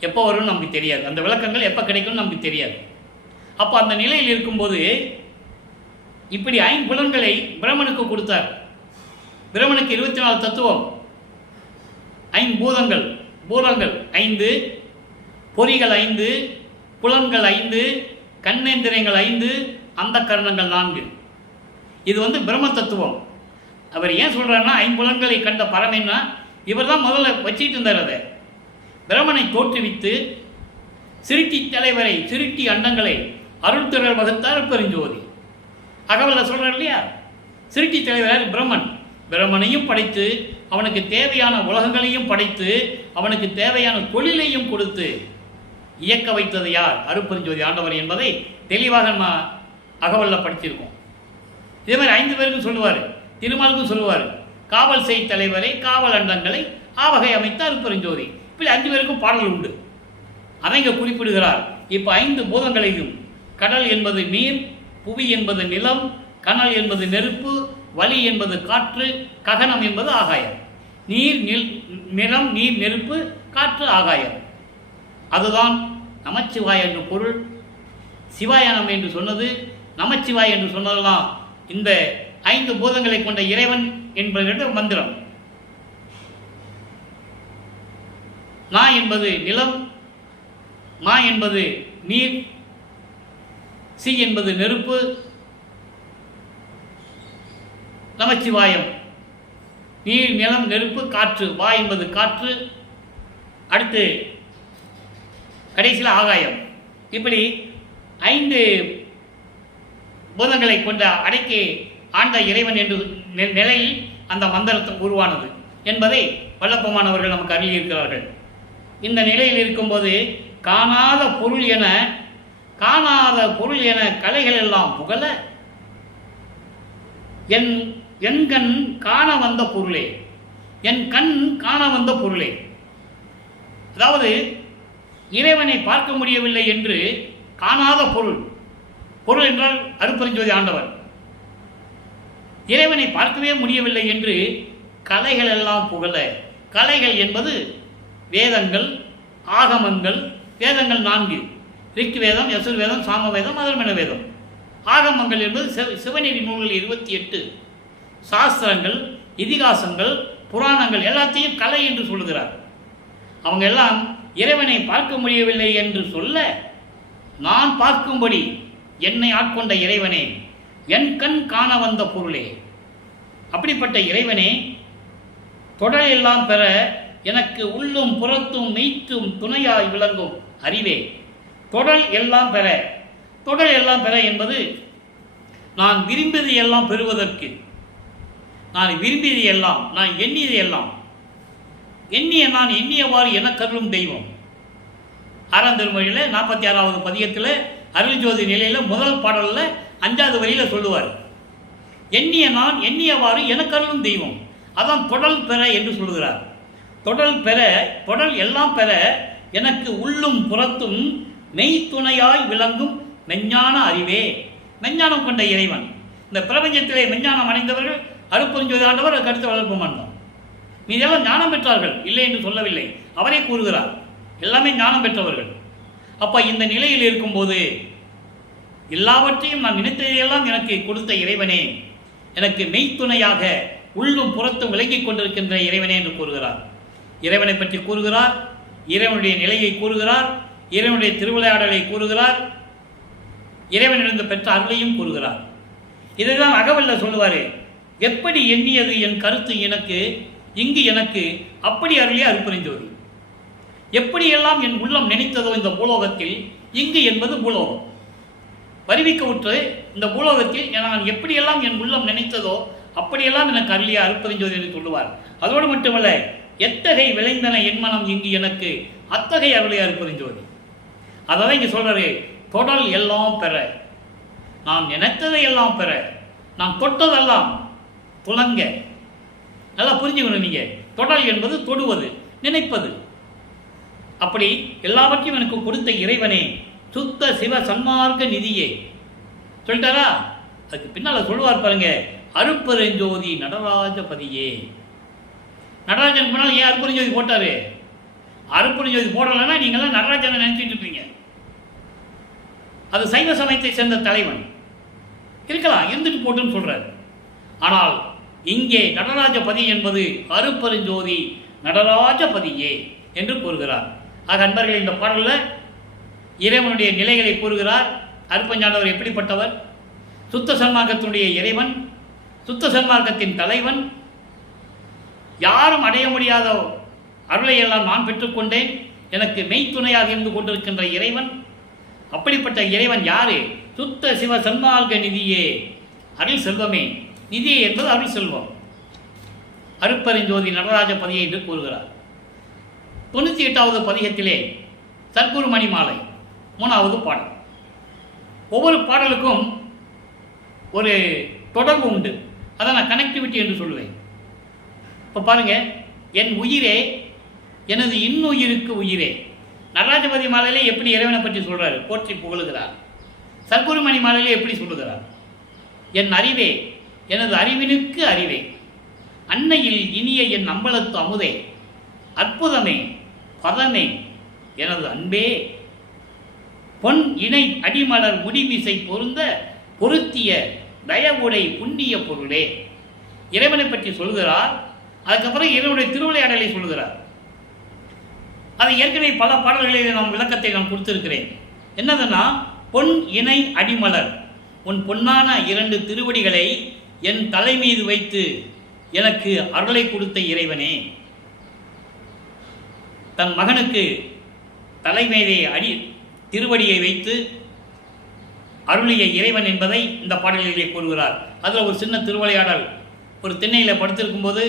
எப்போ வரும்னு நமக்கு தெரியாது. அந்த விளக்கங்கள் எப்போ கிடைக்கும்னு நமக்கு தெரியாது. அப்போ அந்த நிலையில் இருக்கும்போது இப்படி 5 புலன்களை பிரம்மனுக்கு கொடுத்தார். பிரம்மனுக்கு 24 தத்துவம், 5 பூதங்கள் 5, பொறிகள் 5, புலன்கள் 5, கண்ணேந்திரங்கள் 5, அந்த கரணங்கள் 4. இது பிரம்ம தத்துவம். அவர் ஏன் சொல்கிறாருன்னா 5 புலன்களை கண்ட பரமேன்னா இவர் தான் முதல்ல வச்சுட்டு இருந்தார். அதை பிரம்மனை தோற்றுவித்து சிருட்டி தலைவரை, சிருட்டி அண்டங்களை அருள் திரள் வகுத்தார் பெருஞ்சோதி. அகவல்ல சொல்கிறார் இல்லையா, சிருட்டி தலைவர் பிரம்மன். பிரம்மனையும் படைத்து அவனுக்கு தேவையான உலகங்களையும் படைத்து அவனுக்கு தேவையான தொழிலையும் கொடுத்து இயக்க வைத்தது யார்? அருட்பெருஞ்சோதி ஆண்டவர் என்பதை தெளிவாக நம்ம அகவல்ல படிச்சிருக்கோம். இதே மாதிரி 5 பேருக்கும் சொல்லுவார், திருமாலுக்கும் சொல்லுவார். காவல் செய் தலைவரை, காவல் அண்டங்களை ஆவகை அமைத்த அருட்பெருஞ்சோதி. இப்படி 5 பேருக்கும் பாடல் உண்டு. அதை இங்கே குறிப்பிடுகிறார். இப்போ 5 பூதங்களையும், கடல் என்பது நீர், புவி என்பது நிலம், கனல் என்பது நெருப்பு, வலி என்பது காற்று, ககனம் என்பது ஆகாயம். நீர், நிலம், நீர், நெருப்பு, காற்று, ஆகாயம். அதுதான் நமச்சிவாய் என்று பொருள். சிவாயனம் என்று சொன்னது, நமச்சிவாய் என்று சொன்னதெல்லாம் இந்த 5 பூதங்களை கொண்ட இறைவன் என்பது மந்திரம். நா என்பது நிலம், மா என்பது நீர், சி என்பது நெருப்பு, நமச்சிவாயம் நீர், நிலம், நெருப்பு, காற்று, வா என்பது காற்று, அடுத்து கடைசியில் ஆகாயம். இப்படி 5 பூதங்களை கொண்ட அடக்கி ஆண்ட இறைவன் என்று நிலையில் அந்த மந்திரத்தை உருவானது. என்பதை வல்லப்பமானவர்கள் நமக்கு அருளியிருக்கிறார்கள். இந்த நிலையில் இருக்கும்போது காணாத பொருள் என கலைகள் எல்லாம் புகழ என் கண் காண வந்த பொருளே, என் கண் காண வந்த பொருளே. அதாவது இறைவனை பார்க்க முடியவில்லை என்று காணாத பொருள் என்றால் அருட்பெருஞ்சோதி ஆண்டவர். இறைவனை பார்க்கவே முடியவில்லை என்று கலைகள் எல்லாம் புகழ. கலைகள் என்பது வேதங்கள், ஆகமங்கள். வேதங்கள் 4: ரிக் வேதம், யசுர் வேதம், சாம வேதம், அதர்மண வேதம். ஆகமங்கள் என்பது சிவநெறி நூல்கள் 28. சாஸ்திரங்கள், இதிகாசங்கள், புராணங்கள் எல்லாத்தையும் கலை என்று சொல்லுகிறார். அவங்க எல்லாம் இறைவனை பார்க்க முடியவில்லை என்று சொல்ல, நான் பார்க்கும்படி என்னை ஆட்கொண்ட இறைவனே, என் கண் காண வந்த பொருளே, அப்படிப்பட்ட இறைவனே, தொடர் எல்லாம் பெற எனக்கு உள்ளும் புறத்தும் மெய்த்தும் துணையாய் விளங்கும் அறிவே. தொடர் எல்லாம் பெற என்பது நான் விரும்பியதை எல்லாம் பெறுவதற்கு, நான் விரும்பியதை எல்லாம், நான் எண்ணியதை எல்லாம், நான் எண்ணியவாறு என கருளும் தெய்வம். 6ஆம் திருமொழியில் 46வது பதிகத்தில் அருள்ஜோதி நிலையில் முதல் பாடலில் 5வது வரியில் சொல்லுவார், நான் எண்ணியவாறு என கருளும் தெய்வம். அதான் தொடல் பெற என்று சொல்கிறார். தொடல் எல்லாம் பெற எனக்கு உள்ளும் புறத்தும் மெய்த்துணையாய் விளங்கும் மெஞ்ஞான அறிவே. மெஞ்ஞானம் கொண்ட இறைவன். இந்த பிரபஞ்சத்திலே மெஞ்ஞானம் அடைந்தவர்கள் அருட்பெருஞ்சோதி ஆண்டவர், கருத்து வளர்ப்பமான் தான். மீதெல்லாம் ஞானம் பெற்றார்கள், இல்லை என்று சொல்லவில்லை, அவரே கூறுகிறார், எல்லாமே ஞானம் பெற்றவர்கள். அப்போ இந்த நிலையில் இருக்கும்போது எல்லாவற்றையும் நான் நினைத்ததையெல்லாம் எனக்கு கொடுத்த இறைவனே, எனக்கு மெய்த்துணையாக உள்ளும் புறத்தும் விளங்கிக் கொண்டிருக்கின்ற இறைவனே என்று கூறுகிறார். இறைவனை பற்றி கூறுகிறார், இறைவனுடைய நிலையை கூறுகிறார், இறைவனுடைய திருவிளையாடலை கூறுகிறார், இறைவனிடம் பெற்ற அருளையும் கூறுகிறார். இதைதான் அகவல்ல சொல்லுவார், எப்படி எண்ணியது என் கருத்து எனக்கு, இங்கு எனக்கு அப்படி அருளிய அருட்பெருஞ்சோதி. எப்படியெல்லாம் என் உள்ளம் நினைத்ததோ இந்த பூலோகத்தில், இங்கு என்பது பூலோகம், வருவிக்க உற்று இந்த பூலோகத்தில் நான் எப்படியெல்லாம் என் உள்ளம் நினைத்ததோ அப்படியெல்லாம் எனக்கு அருளிய அருட்பெருஞ்சோதி என்று சொல்லுவார். அதோடு மட்டுமல்ல, எத்தகை விளைந்தன என் மனம் இங்கு எனக்கு அத்தகை அருளிய அருட்பெருஞ்சோதி. அதான் இங்கே சொல்றாரு, தொடல் எல்லாம் பெற, நான் நினைத்ததை எல்லாம் பெற, நான் தொட்டதெல்லாம் துலங்க. நல்லா புரிஞ்சுக்கணும் நீங்க. தொடல் என்பது தொடுவது, நினைப்பது. அப்படி எல்லாவற்றையும் எனக்கு கொடுத்த இறைவனே, சுத்த சிவ சன்மார்க்க நிதியே சொல்லிட்டாரா. அதுக்கு பின்னால் சொல்லுவார் பாருங்க, அருட்பெருஞ்சோதி நடராஜபதியே. நடராஜன் முன்னால் ஏன் அருட்பெருஞ்சோதி போட்டாரு? அருட்பெருஞ்சோதி போடலைன்னா நீங்களாம் நடராஜனை நினைச்சிட்டு இருப்பீங்க. அது சைவ சமயத்தை சேர்ந்த தலைவன் இருக்கலாம், இருந்துட்டு போட்டுன்னு சொல்றாரு. ஆனால் இங்கே நடராஜபதி என்பது அருட்பெருஞ்சோதி நடராஜபதியே என்று கூறுகிறார். ஆக அன்பர்கள், இந்த பாடலில் இறைவனுடைய நிலைகளை கூறுகிறார். அருட்பெருஞ்சாண்டவர் எப்படிப்பட்டவர்? சுத்த சன்மார்க்கத்தினுடைய இறைவன், சுத்த சன்மார்க்கத்தின் தலைவன், யாரும் அடைய முடியாத அருளையெல்லாம் நான் பெற்றுக்கொண்டேன், எனக்கு மெய்த்துணையாக இருந்து கொண்டிருக்கின்ற இறைவன். அப்படிப்பட்ட இறைவன் யாரு? சுத்த சிவ சன்மார்க்க நிதியே, அருள் செல்வமே. நிதியே என்பது அருள் செல்வம். அருட்பெருஞ்சோதி நடராஜபதியை என்று கூறுகிறார். 98வது பதிகத்திலே சர்க்குரு மணி மாலை 3வது பாடல். ஒவ்வொரு பாடலுக்கும் ஒரு தொடர்பு உண்டு. அதை நான் கனெக்டிவிட்டி என்று சொல்லுவேன். இப்போ பாருங்க, என் உயிரே, எனது இன்னுயிருக்கு உயிரே. நடராஜபதி மாலையிலே எப்படி இறைவனை பற்றி சொல்றாரு, போற்றி புகழுகிறார். சர்க்குரு மணி மாலையிலே எப்படி சொல்லுகிறார்? என் அறிவே, எனது அறிவினுக்கு அறிவே, அன்னையில் இனிய என் அம்பலத்து அமுதே, அற்புதமே, பதமே, எனது அன்பே, பொன் இணை அடிமலர் முடிமிசை பொருந்த பொருத்திய தயவுடை புண்ணிய பொருளே. இறைவனை பற்றி சொல்கிறார். அதுக்கப்புறம் இறைவனுடைய திருவிளையாடலை சொல்கிறார். அதை ஏற்கனவே பல பாடல்களில் நாம் விளக்கத்தை நான் கொடுத்திருக்கிறேன். என்னதுன்னா, பொன் இணை அடிமலர், உன் பொன்னான 2 திருவடிகளை என் தலை மீது வைத்து எனக்கு அருளை கொடுத்த இறைவனே. தன் மகனுக்கு தலைமீதே திருவடியை வைத்து அருளிய இறைவன் என்பதை இந்த பாடலிலே கூறுகிறார். அதில் ஒரு சின்ன திருவிளையாடல். ஒரு திண்ணையில் படுத்திருக்கும் போது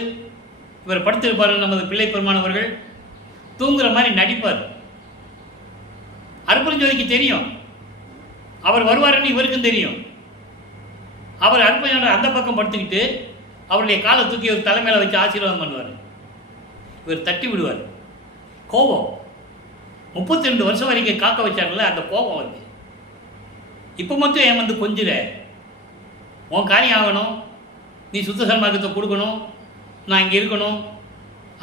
இவர் படுத்திருப்பார்கள் நமது பிள்ளை பெருமான் அவர்கள். தூங்குற மாதிரி நடிப்பார். அருட்பெருஞ்சோதிக்கு தெரியும் அவர் வருவாருன்னு இவருக்கும் தெரியும். அவர் அருட்பெருஞ்சோதி அந்த பக்கம் படுத்துக்கிட்டு அவருடைய காலை தூக்கி ஒரு தலைமையில வச்சு ஆசீர்வாதம் பண்ணுவார். இவர் தட்டி விடுவார். கோபம் 32 வருஷம் வரைக்கும் காக்க வச்சாங்கல்ல, அந்த கோபம் வந்து இப்போ மட்டும் ஏன் வந்து கொஞ்சிற, உன் காரியம் ஆகணும், நீ சுத்த சன்மார்க்கத்தை கொடுக்கணும், நான் இங்கே இருக்கணும்.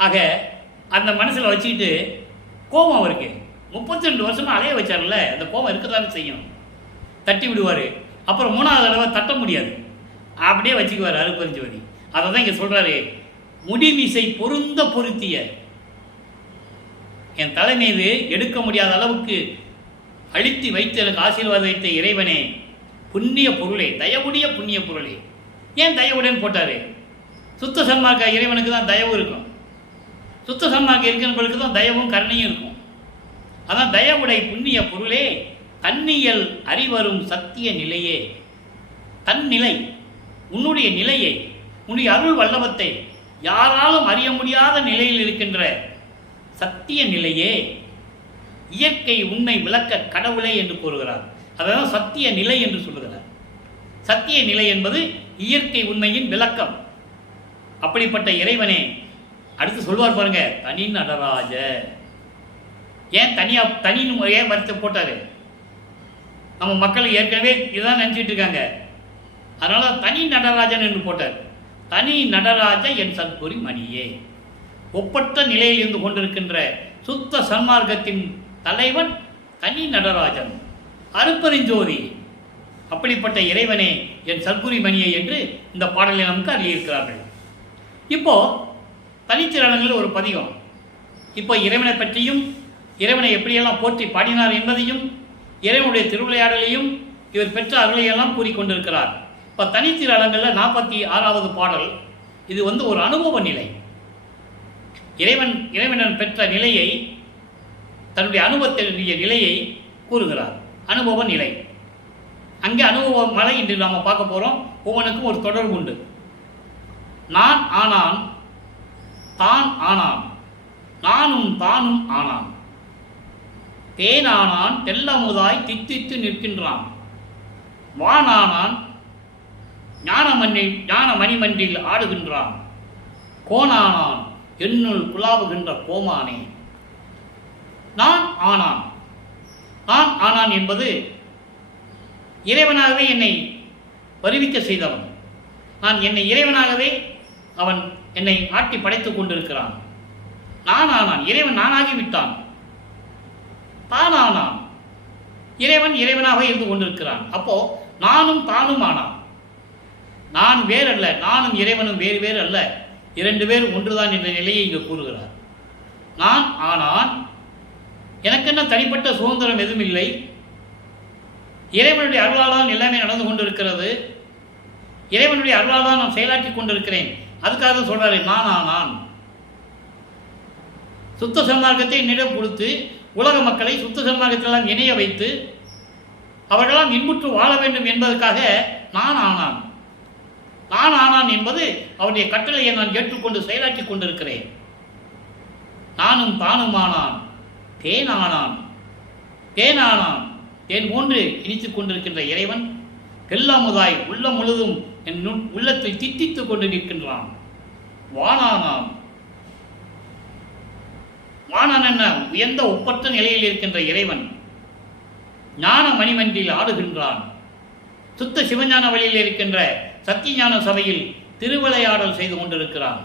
ஆக அந்த மனசில் வச்சுக்கிட்டு கோபம் அவருக்கு 32 வருஷமாக அலைய வச்சார்ல, அந்த கோபம் இருக்கத்தானே செய்யும். தட்டி விடுவார். அப்புறம் 3வது தடவை தட்ட முடியாது, அப்படியே வச்சுக்குவார் அருட்பெருஞ்சோதி. அதை தான் இங்கே சொல்கிறாரு, முடிமிசை பொருந்த பொருத்திய, என் தலை மீது எடுக்க முடியாத அளவுக்கு அழித்து வைத்து எனக்கு ஆசீர்வாதம் வைத்த இறைவனே, புண்ணிய பொருளே, தயவுடைய புண்ணிய பொருளே. ஏன் தயவுடன் போட்டார்? சுத்த சன்மார்க்க இறைவனுக்கு தான் தயவு இருக்கும். சுத்த சன்மார்க்க இருக்கிறவங்களுக்கு தான் தயவும் கருணையும் இருக்கும். அதான் தயவுடை புண்ணிய பொருளே, தன்னியல் அறிவரும் சத்திய நிலையே. தன் நிலை, உன்னுடைய நிலையை, உன்னுடைய அருள் வல்லபத்தை யாராலும் அறிய முடியாத நிலையில் இருக்கின்ற சத்திய நிலையே, இயற்கை உண்மை விளக்க கடவுளை என்று கூறுகிறார். அதான் சத்திய நிலை என்று சொல்லுகிறார். சத்திய நிலை என்பது இயற்கை உண்மையின் விளக்கம். அப்படிப்பட்ட இறைவனே அடுத்து சொல்வார் பாருங்க, தனி நடராஜ. ஏன் தனின்னு ஏன் மறுத்து போட்டாரு? நம்ம மக்கள் ஏற்கனவே இதுதான் நினச்சிட்டு இருக்காங்க. அதனால தனி நடராஜன் என்று போட்டார். தனி நடராஜ என் சத்குரு மணியே, ஒப்பற்ற நிலையில் இருந்து கொண்டிருக்கின்ற சுத்த சன்மார்க்கத்தின் தலைவன் தனி நடராஜன், அருட்பெருஞ்சோதி. அப்படிப்பட்ட இறைவனே என் சத்குரு மணியே என்று இந்த பாடலை நமக்கு அறியிருக்கிறார்கள். இப்போ தனித்திறனங்களில் ஒரு பதிகம். இப்போ இறைவனை பற்றியும் இறைவனை எப்படியெல்லாம் போற்றி பாடினார் என்பதையும் இறைவனுடைய திருவிளையாடலையும் இவர் பெற்ற அருளையெல்லாம் கூறிக்கொண்டிருக்கிறார். இப்போ தனித்திறனங்களில் 46வது பாடல். இது வந்து ஒரு அனுபவ நிலை. இறைவன் பெற்ற நிலையை, தன்னுடைய அனுபவத்தினுடைய நிலையை கூறுகிறார். அனுபவ நிலை. அங்கே அனுபவ மலை இன்று நாம் பார்க்க போகிறோம். ஒவ்வொன்றுக்கும் ஒரு தொடர்பு உண்டு. நான் ஆனான், தான் ஆனான், நானும் தானும் ஆனான், தேனானான் தெல்லமுதாய் தித்தித்து நிற்கின்றான், வானானான் ஞான மணிமன்றில் ஆடுகின்றான், கோனானான் என்னுள் குலாவுகின்ற கோமானே. நான் ஆனான். நான் ஆனான் என்பது இறைவனாகவே என்னை வருவிக்க செய்தவன். நான் என்னை இறைவனாகவே அவன் என்னை ஆட்டி படைத்துக் கொண்டிருக்கிறான். நான் ஆனான், இறைவன் நானாகிவிட்டான். தான் ஆனான், இறைவன் இறைவனாக இருந்து கொண்டிருக்கிறான். அப்போ நானும் தானும் ஆனான். நான் வேறல்ல, நானும் இறைவனும் வேறு வேறு அல்ல, 2 பேரும் ஒன்றுதான் என்ற நிலையை இங்கு கூறுகிறார். நான் ஆனான், எனக்கென்ன தனிப்பட்ட சுதந்திரம் எதுவும் இல்லை. இறைவனுடைய அருளால் தான் எல்லாமே நடந்து கொண்டிருக்கிறது. இறைவனுடைய அருளால் தான் நான் செயலாற்றி கொண்டிருக்கிறேன். அதுக்காக சொல்றாரு நான் ஆனான். சுத்த சன்மார்க்கத்தை என்னிடம் கொடுத்து உலக மக்களை சுத்த சன்மார்க்கத்திலெல்லாம் இணைய வைத்து அவர்களெல்லாம் இன்புற்று வாழ வேண்டும் என்பதற்காக நான் ஆனான். நான் ஆனான் என்பது அவருடைய கட்டளையை நான் ஏற்றுக்கொண்டு செயலாற்றி கொண்டிருக்கிறேன். நானும் தானும் ஆனான், தேனானான். தேனானான், தேன் போன்று இனித்துக் கொண்டிருக்கின்ற இறைவன் தெல்லமுதாய் உள்ளம் முழுதும் என் உள்ளத்தில் தித்தித்துக் கொண்டு நிற்கின்றான். வானானான். வானான் என்ன? உயர்ந்த ஒப்பற்ற நிலையில் இருக்கின்ற இறைவன் ஞான மணிமன்றில் ஆடுகின்றான். சுத்த சிவஞான வழியில் இருக்கின்ற சத்தியஞான சபையில் திருவிளையாடல் செய்து கொண்டிருக்கிறான்.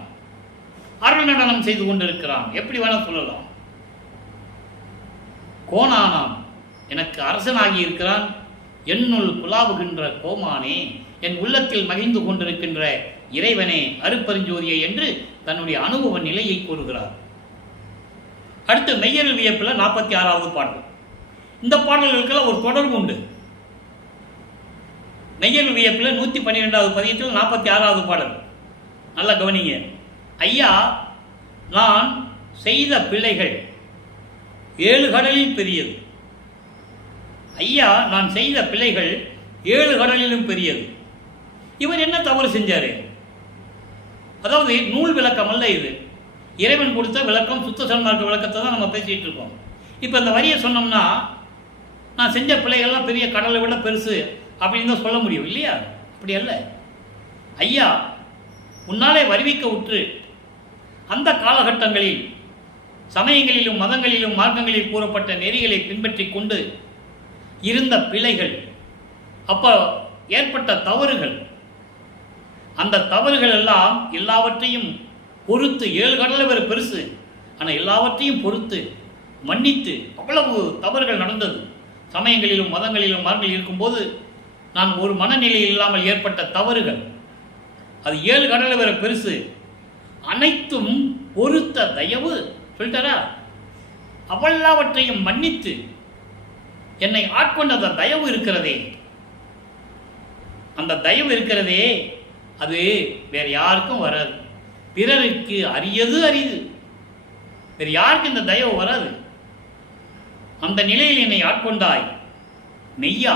அருள் நடனம் செய்து கொண்டிருக்கிறான். எப்படி வேணா சொல்லலாம். கோனானான், எனக்கு அரசனாகி இருக்கிறான். என்னுள் குலாவுகின்ற கோமானே, என் உள்ளத்தில் மகிழ்ந்து கொண்டிருக்கின்ற இறைவனே, அருட்பெருஞ்சோதியே என்று தன்னுடைய அனுபவ நிலையை கூறுகிறார். அடுத்து மெய்யருள் வியப்பில் 46வது பாடல். இந்த பாடல்களுக்கெல்லாம் ஒரு தொடர்பு உண்டு. மெய்யருள் வியப்பில் 112வது பதியத்தில் 46வது பாடல். நல்லா கவனிங்க. ஐயா, நான் செய்த பிழைகள் 7 கடலில் பெரியது. ஐயா, நான் செய்த பிழைகள் 7 கடலிலும் பெரியது. இவர் என்ன தவறு செஞ்சாரு? அதாவது நூல் விளக்கம் அல்ல இது, இறைவன் கொடுத்த விளக்கம், சுத்த சன்மார்க்க விளக்கத்தை தான் நம்ம பேசிகிட்டு இருக்கோம். இப்போ இந்த வரியை சொன்னோம்னா நான் செஞ்ச பிள்ளைகள்லாம் பெரிய கடலை விட பெருசு அப்படின்னு தான் சொல்ல முடியும் இல்லையா? அப்படி அல்ல. ஐயா உன்னாலே வருவிக்க உற்று அந்த காலகட்டங்களில் சமயங்களிலும் மதங்களிலும் மார்க்கங்களில் கூறப்பட்ட நெறிகளை பின்பற்றி கொண்டு இருந்த பிழைகள், அப்போ ஏற்பட்ட தவறுகள், அந்த தவறுகள் எல்லாம் எல்லாவற்றையும் பொறுத்து, 7 கடலை வேறு பெருசு, ஆனால் எல்லாவற்றையும் பொறுத்து மன்னித்து, அவ்வளவு தவறுகள் நடந்தது சமயங்களிலும் மதங்களிலும் மார்க்கங்களில் இருக்கும்போது நான் ஒரு மனநிலையில் இல்லாமல் ஏற்பட்ட தவறுகள், அது 7 கடலை வேறு பெருசு, அனைத்தும் பொறுத்த தயவு சொல்லிட்டாரா, அவ்வளவற்றையும் மன்னித்து என்னை ஆட்கொண்ட அந்த தயவு இருக்கிறதே, அந்த தயவு இருக்கிறதே அது வேறு யாருக்கும் வராது. பிறருக்கு அரியது அரிது, வேறு யாருக்கும் இந்த தயவு வராது. அந்த நிலையில் என்னை ஆட்கொண்டாய். மெய்யா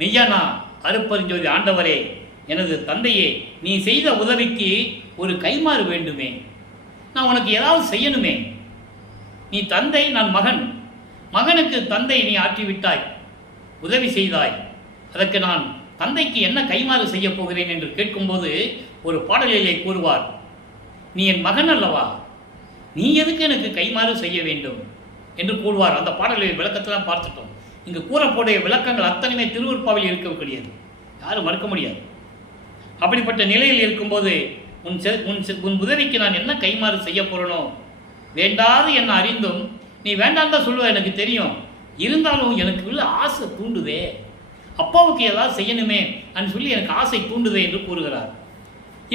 மெய்யானா அருப்பெருஞ்சோதி ஆண்டவரே, எனது தந்தையே, நீ செய்த உதவிக்கு ஒரு கைமாறு வேண்டுமே, நான் உனக்கு ஏதாவது செய்யணுமே. நீ தந்தை, நான் மகன், மகனுக்கு தந்தை நீ ஆற்றிவிட்டாய், உதவி செய்தாய், அதற்கு நான் தந்தைக்கு என்ன கைமாறு செய்ய போகிறேன் என்று கேட்கும்போது ஒரு பாடலிலே கூறுவார், நீ என் மகன் அல்லவா, நீ எதுக்கு எனக்கு கைமாறு செய்ய வேண்டும் என்று கூறுவார். அந்த பாடலில் விளக்கத்தெல்லாம் பார்த்துட்டோம். இங்கு கூறக்கூடிய விளக்கங்கள் அத்தனையுமே திருவருட்பாவில் இருக்கக்கூடியது, யாரும் மறுக்க முடியாது. அப்படிப்பட்ட நிலையில் இருக்கும்போது உன் உதவிக்கு நான் என்ன கைமாறு செய்ய போகிறனோ, வேண்டாது என்ன அறிந்தும் நீ வேண்டாம் தான் சொல்லுவ, எனக்கு தெரியும், இருந்தாலும் எனக்கு உள்ள ஆசை தூண்டுதே, அப்பாவுக்கு ஏதாவது செய்யணுமே அப்படின்னு சொல்லி எனக்கு ஆசை தூண்டுதே என்று கூறுகிறார்.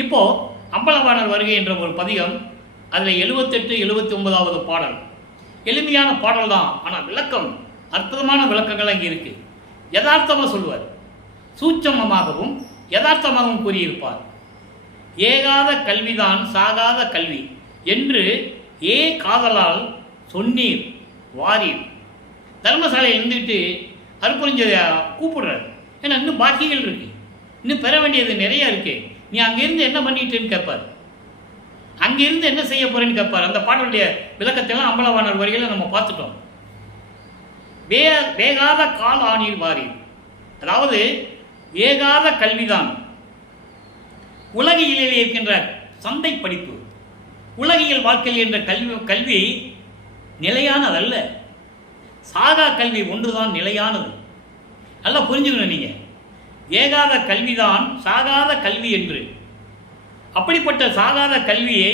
இப்போது அம்பலவாணர் வருகை என்ற ஒரு பதிகம், அதில் 78, 79வது பாடல், எளிமையான பாடல் தான், ஆனால் விளக்கம், அற்புதமான விளக்கங்கள் அங்கே இருக்குது. யதார்த்தமாக சொல்லுவார், சூட்சமமாகவும் யதார்த்தமாகவும் கூறியிருப்பார். ஏகாத கல்விதான் சாகாத கல்வி என்று ஏ காதலால் சொன்னீர் வாரீர். தர்மசாலையில் இருந்துக்கிட்டு அருப்பெருஞ்சோதி கூப்பிடுறாரு, ஏன்னா இன்னும் பாக்கிகள் இருக்கு, இன்னும் பெற வேண்டியது நிறைய இருக்கு, நீ அங்கிருந்து என்ன பண்ணிட்டுன்னு கேட்பார், அங்கிருந்து என்ன செய்ய போறேன்னு கேட்பார். அந்த பாடலுடைய விளக்கத்தெல்லாம் அம்பலவாணர் வரிகளை நம்ம பார்த்துட்டோம். வேகாத கால் ஆணீர் வாரீர், அதாவது வேகாத கல்விதான் உலகியலில் இருக்கின்ற சந்தை படிப்பு, உலகியல் வாழ்க்கையில் என்ற கல்வி நிலையானதல்ல, சாகா கல்வி ஒன்றுதான் நிலையானது. நல்லா புரிஞ்சுக்கணும் நீங்கள், ஏகாத கல்விதான் சாகாத கல்வி என்று. அப்படிப்பட்ட சாகாத கல்வியை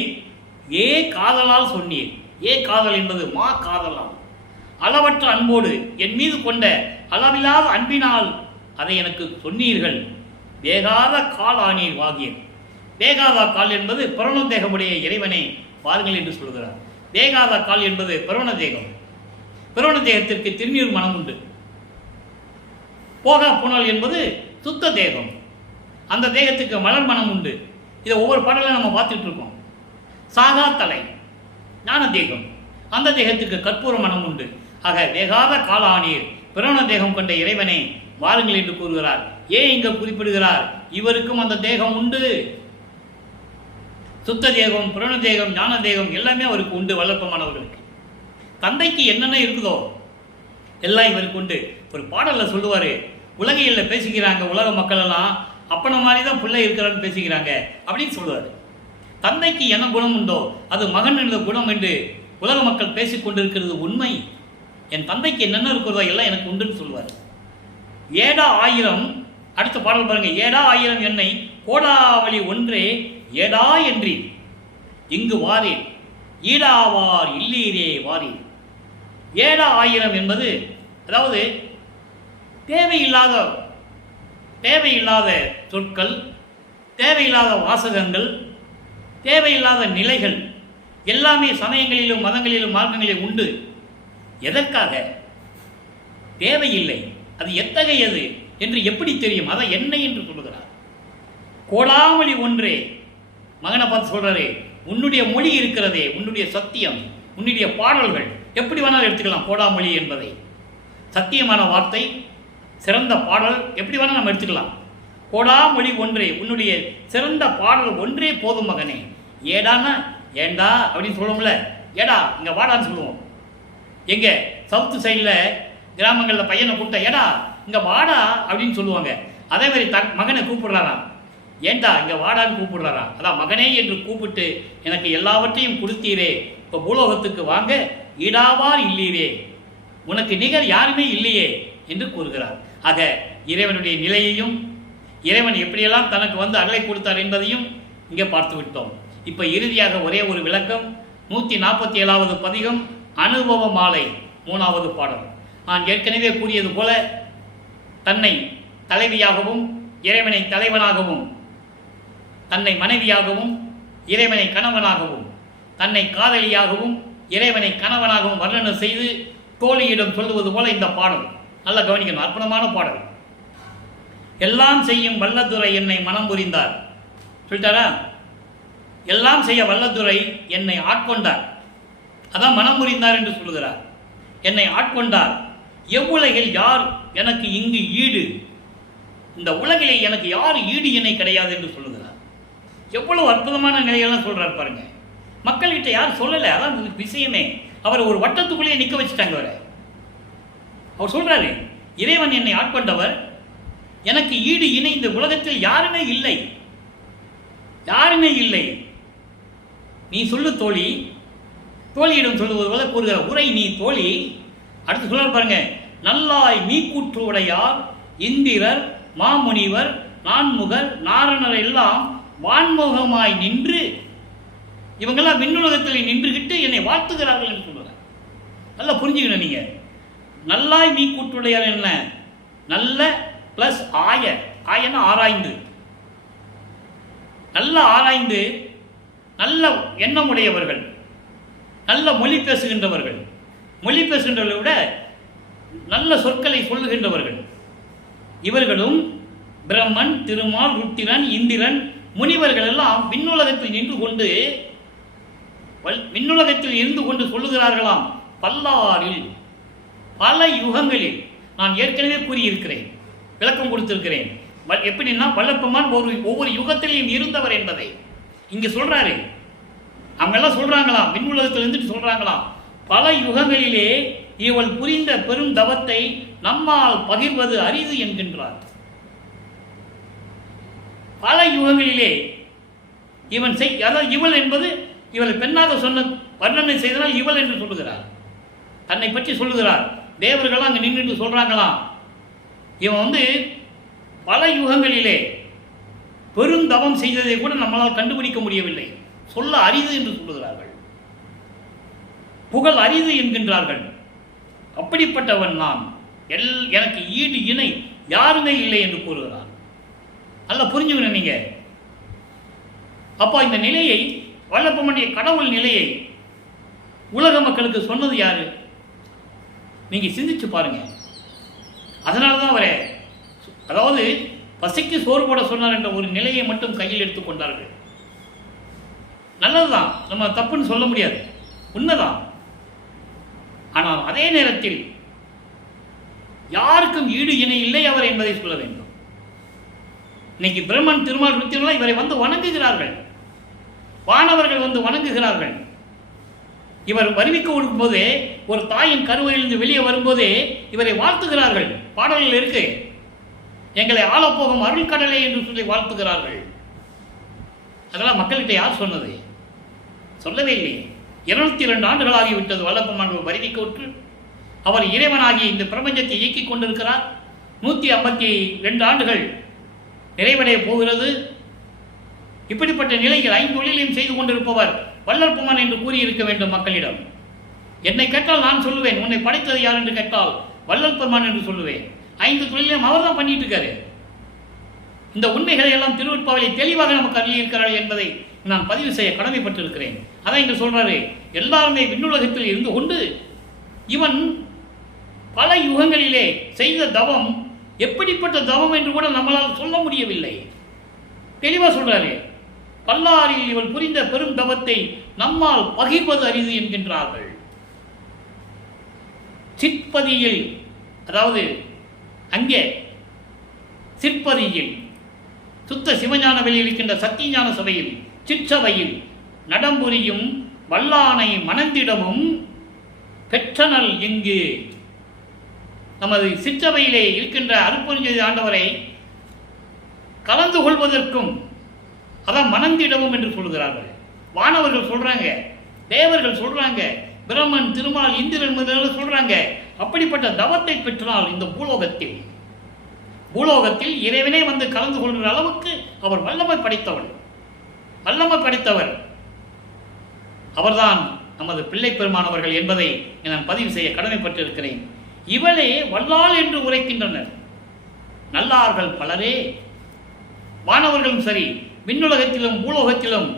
ஏ காதலால் சொன்னீர். ஏ காதல் என்பது மா காதலால், அளவற்ற அன்போடு என் மீது கொண்ட அளவில்லாத அன்பினால் அதை எனக்கு சொன்னீர்கள். வேகாத கால் ஆனீர் வாகியர். வேகாத கால் என்பது பிரண தேகமுடைய இறைவனை பாருங்கள் என்று சொல்கிறார். வேகாத கால் என்பது பிரண தேகம். பிரண தேகத்திற்கு திருநீர் மனம் உண்டு. போகா புனல் என்பது சுத்த தேகம், அந்த தேகத்துக்கு மலர் மனம் உண்டு. இதை ஒவ்வொரு பாடலையும் நம்ம பார்த்துட்டு இருக்கோம். சாகா தலை ஞான தேகம், அந்த தேகத்துக்கு கற்பூர மனம் உண்டு. ஆக வேகாத கால ஆனீர் பிரண தேகம் கொண்ட இறைவனை வாருங்கள் என்று கூறுகிறார். ஏன் இங்க குறிப்பிடுகிறார்? இவருக்கும் அந்த தேகம் உண்டு. சுத்த தேகம், பிரண தேகம், ஞான தேகம் எல்லாமே அவருக்கு உண்டு. வல்லப்பமானவர்களுக்கு தந்தைக்கு என்னென்ன இருக்குதோ எல்லாம் இவருக்கு உண்டு. ஒரு பாடலில் சொல்லுவார், உலகையில் பேசிக்கிறாங்க உலக மக்கள் எல்லாம் அப்பனை மாதிரி தான் பிள்ளை இருக்கிறான்னு பேசிக்கிறாங்க அப்படின்னு சொல்லுவார். தந்தைக்கு என்ன குணம் உண்டோ அது மகன் என்ற குணம் என்று உலக மக்கள் பேசிக்கொண்டிருக்கிறது உண்மை. என் தந்தைக்கு என்னென்ன இருக்கிறதோ எல்லாம் எனக்கு உண்டுன்னு சொல்லுவார். ஏடா ஆயிரம், அடுத்த பாடல் பாருங்க, ஏடா ஆயிரம் என்னை கோடாவளி ஒன்றே ஏடா என்றி இங்கு வாரேன் ஈடாவார் இல்லீரே வாரேன். ஏடா ஆயிரம் என்பது அதாவது தேவையில்லாத சொற்கள், தேவையில்லாத வாசகங்கள், தேவையில்லாத நிலைகள் எல்லாமே சமயங்களிலும் மதங்களிலும் மார்க்கங்களிலும் உண்டு. எதற்காக? தேவையில்லை. அது எத்தகையது என்று எப்படி தெரியும்? அதை என்ன என்று சொல்லுகிறார். கோடாமொழி ஒன்றே, மகனை பார்த்து சொல்றாரே, உன்னுடைய மொழி இருக்கிறதே, உன்னுடைய சத்தியம், உன்னுடைய பாடல்கள் எப்படி வேணாலும் எடுத்துக்கலாம். கோடாமொழி என்பதை சத்தியமான வார்த்தை, சிறந்த பாடல் எப்படி வேணால் நம்ம எடுத்துக்கலாம். கோடாமொழி ஒன்றே, உன்னுடைய சிறந்த பாடல் ஒன்றே போதும் மகனே. ஏடான ஏண்டா அப்படின்னு சொல்லுவோம்ல, ஏடா இங்கே வாடான்னு சொல்லுவோம். எங்கே சவுத்து சைடில் கிராமங்களில் பையனை கூப்பிட்டா ஏடா இங்கே வாடா அப்படின்னு சொல்லுவாங்க. அதே மாதிரி மகனை கூப்பிடுறாராம், ஏண்டா இங்கே வாடான்னு கூப்பிடுறாராம். அதான் மகனே என்று கூப்பிட்டு எனக்கு எல்லாவற்றையும் கொடுத்தீரே, இப்போ பூலோகத்துக்கு வாங்க, ஈடாவார் இல்லீரே, உனக்கு நிகர் யாருமே இல்லையே என்று கூறுகிறார். ஆக இறைவனுடைய நிலையையும் இறைவன் எப்படியெல்லாம் தனக்கு வந்து அருளை கொடுத்தார் என்பதையும் இங்கே பார்த்து விட்டோம். இப்போ இறுதியாக ஒரே ஒரு விளக்கம். 147வது பதிகம் அனுபவ மாலை 3வது பாடல். நான் ஏற்கனவே கூறியது போல தன்னை தலைவியாகவும் இறைவனை தலைவனாகவும், தன்னை மனைவியாகவும் இறைவனை கணவனாகவும், தன்னை காதலியாகவும் இறைவனை கணவனாகவும் வர்ணனை செய்து தோழியிடம் சொல்லுவது போல இந்த பாடல். நல்லா கவனிக்கணும், அற்புதமான பாடல். எல்லாம் செய்யும் வல்லதுரை என்னை மனம் புரிந்தார் சொல்லிட்டாரா? எல்லாம் செய்ய வல்லதுரை என்னை ஆட்கொண்டார், அதான் மனம் புரிந்தார் என்று சொல்லுகிறார். என்னை ஆட்கொண்டார், எவ்வுலகில் யார் எனக்கு இங்கு ஈடு, இந்த உலகிலே எனக்கு யார் ஈடு இணை கிடையாது என்று சொல்லுகிறார். எவ்வளவு அற்புதமான நிலையெல்லாம் சொல்றார் பாருங்க. மக்கள்கிட்ட யாரும் சொல்லலை, அதான் விஷயமே. அவர் ஒரு வட்டத்துக்குள்ளேயே நிற்க வச்சுட்டாங்க. அவர் சொல்றாரு, இறைவன் என்னை ஆட்கொண்டவர், எனக்கு ஈடு இணை இந்த உலகத்தில் யாருமே இல்லை, யாருமே இல்லை. நீ சொல்லு தோழி, தோழியிடம் சொல்லுவது போல கூறுகிற உரை நீ தோழி. அடுத்து சொல்ல பாருங்க, நல்லாய் மீ கூற்று உடையார் இந்திரர் மாமுனிவர் நான்முகர் நாரணர் எல்லாம் வான்முகமாய் நின்று, இவங்கெல்லாம் விண்ணுலகத்தில் நின்றுகிட்டு என்னை வாழ்த்துகிறார்கள் என்று சொல்லுவாங்க. நல்லா புரிஞ்சுக்கணும் நீங்க. நல்லாய் மீ கூற்றுடையார் என்ன? நல்ல பிளஸ் ஆய, ஆயன ஆராய்ந்து, நல்ல ஆராய்ந்து நல்ல எண்ணமுடையவர்கள், நல்ல மொழி பேசுகின்றவர்கள், மொழி பேசுகின்றவர்களை விட நல்ல சொற்களை சொல்லுகின்றவர்கள். இவர்களும் பிரம்மன் திருமால் ருத்திரன் இந்திரன் முனிவர்கள் எல்லாம் விண்ணுலகத்தில் நின்று கொண்டு, விண்ணுலகத்தில் இருந்து கொண்டு சொல்லுகிறார்களாம். பல்லாரில் பல யுகங்களில் நான் ஏற்கனவே கூறியிருக்கிறேன், விளக்கம் கொடுத்திருக்கிறேன். எப்படின்னா வல்லப்பெருமான் ஒவ்வொரு யுகத்திலையும் இருந்தவர் என்பதை இங்கே சொல்றாரு. அவங்க எல்லாம் சொல்றாங்களாம், விண்ணுலகத்தில் இருந்துட்டு சொல்றாங்களாம், பல யுகங்களிலே இவள் புரிந்த பெரும் தவத்தை நம்மால் பகிர்வது அரிது என்கின்றார். பல யுகங்களிலே இவன் அதாவது இவள் என்பது இவளை பெண்ணாக சொன்ன வர்ணனை செய்தனால் இவள் என்று சொல்லுகிறார். தன்னை பற்றி சொல்லுகிறார். தேவர்கள்லாம் அங்கே நின்றுட்டு சொல்றாங்களாம், இவன் பல யுகங்களிலே பெருந்தவம் செய்ததை கூட நம்மளால் கண்டுபிடிக்க முடியவில்லை, சொல்ல அரிது என்று சொல்லுகிறார்கள், புகழ் அரிது என்கின்றார்கள். அப்படிப்பட்டவன் நான், எனக்கு ஈடு இணை யாருமே இல்லை என்று கூறுகிறார். நல்லா புரிஞ்சுக்கணும் நீங்க. அப்போ இந்த நிலையை, வல்லப்பெருமானுடைய கடவுள் நிலையை உலக மக்களுக்கு சொன்னது யாரு? நீங்க சிந்திச்சு பாருங்க. அதனாலதான் அவரை, அதாவது பசிக்கு சோறு போட சொன்னார் என்ற ஒரு நிலையை மட்டும் கையில் எடுத்துக்கொண்டார்கள். நல்லதுதான், நம்ம தப்புன்னு சொல்ல முடியாது, உண்மைதான். ஆனால் அதே நேரத்தில் யாருக்கும் ஈடு இணை இல்லை அவர் என்பதை சொல்ல வேண்டும். இன்னைக்கு பிரம்மன் திருமால் ருத்திரன் இவரை வணங்குகிறார்கள், வானவர்கள் வணங்குகிறார்கள். இவர் வருவிக்க கொடுக்கும் போதே, ஒரு தாயின் கருவையிலிருந்து வெளியே வரும்போதே இவரை வாழ்த்துகிறார்கள். பாடல்கள் இருக்கு, எங்களை ஆளப்போகும் அருள் கடலை என்று சொல்லி வாழ்த்துகிறார்கள். அதெல்லாம் மக்கள்கிட்ட யார் சொன்னது? சொல்லவே இல்லையே. 202 ஆண்டுகளாகிவிட்டது வல்லப்பெருமான் வருவிக்க விட்டு. அவர் இறைவனாகி இந்த பிரபஞ்சத்தை இயக்கிக் கொண்டிருக்கிறார். 152 ஆண்டுகள் நிறைவடைய போகிறது. இப்படிப்பட்ட நிலையில் 5 தொழிலையும் செய்து கொண்டிருப்பவர் வல்லற்பெருமான் என்று கூறியிருக்க வேண்டும் மக்களிடம். என்னை கேட்டால் நான் சொல்லுவேன், உன்னை படைத்தது யார் என்று கேட்டால் வல்லற்பெருமான் என்று சொல்லுவேன். 5 தொழிலையும் அவர் தான் பண்ணிட்டு இருக்காரு. இந்த உண்மைகளை எல்லாம் திருவெட்பாவிலே தெளிவாக நமக்கு அருளியிருக்கிறார்கள் என்பதை நான் பதிவு செய்ய கடமைப்பட்டிருக்கிறேன். அதான் இங்கே சொல்றாரு, எல்லாருமே விண்ணுலகத்தில் இருந்து கொண்டு இவன் பல யுகங்களிலே செய்த தவம் எப்படிப்பட்ட தவம் என்று கூட நம்மளால் சொல்ல முடியவில்லை. தெளிவாக சொல்றாரு, பல்லாரில் இவள் புரிந்த பெரும் தவத்தை நம்மால் பகிர்வது அரிது என்கின்றார்கள். சிற்பதியில், அதாவது அங்கே சிற்பதியில் சுத்த சிவஞான வெளியில் இருக்கின்ற சத்தியஞான சபையில் சிற்சபையில் நடம்புரியும் வல்லானை மணந்திடவும் பெற்றனல் இங்கு. நமது சிற்றவையிலே இருக்கின்ற அருட்பெருஞ்சோதி ஆண்டவரை கலந்து கொள்வதற்கும் அதான் மணந்திடவும் என்று சொல்கிறார்கள். வானவர்கள் சொல்றாங்க, தேவர்கள் சொல்றாங்க, பிரம்மன், திருமால், இந்திரன் முதல்வர் சொல்றாங்க. அப்படிப்பட்ட தவத்தை பெற்றால் இந்த பூலோகத்தில் இறைவனே வந்து கலந்து கொள்கிற அளவுக்கு அவர் வல்லமை படைத்தவர். அவர்தான் நமது பிள்ளை பெருமானவர்கள் என்பதை நான் பதிவு செய்ய கடமைப்பட்டிருக்கிறேன். இவளே வல்லாள் என்று உரைக்கின்றனர் நல்லார்கள் பலரே. வானவர்களும் சரி, விண்ணுலகத்திலும் பூலோகத்திலும்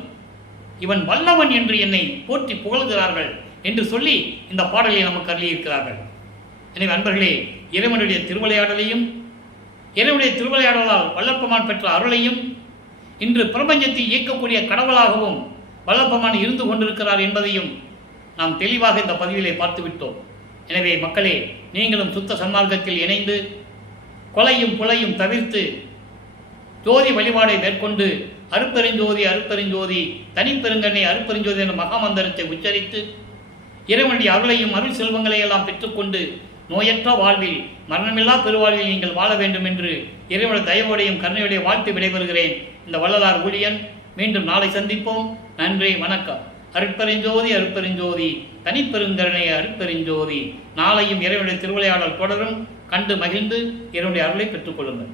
இவன் வல்லவன் என்று என்னை போற்றி புகழ்கிறார்கள் என்று சொல்லி இந்த பாடலை நமக்கு அருளியிருக்கிறார்கள். எனவே அன்பர்களே, இறைவனுடைய திருவிளையாடலையும் இறைவனுடைய திருவிளையாடலால் வல்லப்பெருமான் பெற்ற அருளையும் இன்று பிரபஞ்சத்தை இயக்கக்கூடிய கடவுளாகவும் வல்லப்பெருமான் இருந்து கொண்டிருக்கிறார் என்பதையும் நாம் தெளிவாக இந்த பதிவிலே பார்த்துவிட்டோம். எனவே மக்களே, நீங்களும் சுத்த சன்மார்க்கத்தில் இணைந்து கொலையும் புலையும் தவிர்த்து ஜோதி வழிபாடை மேற்கொண்டு அருட்பெருஞ்சோதி தனிப்பெருங்கண்ணை அருட்பெருஞ்சோதி என்ற மகாமந்திரத்தை உச்சரித்து இறைவனுடைய அருளையும் அருள் செல்வங்களை எல்லாம் பெற்றுக்கொண்டு நோயற்ற வாழ்வில், மரணமில்லா பெருவாழ்வில் நீங்கள் வாழ வேண்டும் என்று இறைவனுடைய தயவோடையும் கருணையுடைய வாழ்த்து விடைபெறுகிறேன். இந்த வள்ளலார் ஊழியன். மீண்டும் நாளை சந்திப்போம். நன்றி, வணக்கம். அருட்பெருஞ்சோதி தனிப்பெருங்கருணை அருட்பெருஞ்சோதி. நாளையும் இறைவனுடைய திருவிளையாடல் தொடரும். கண்டு மகிழ்ந்து இறைவனுடைய அருளை பெற்றுக்கொள்ளுங்கள்.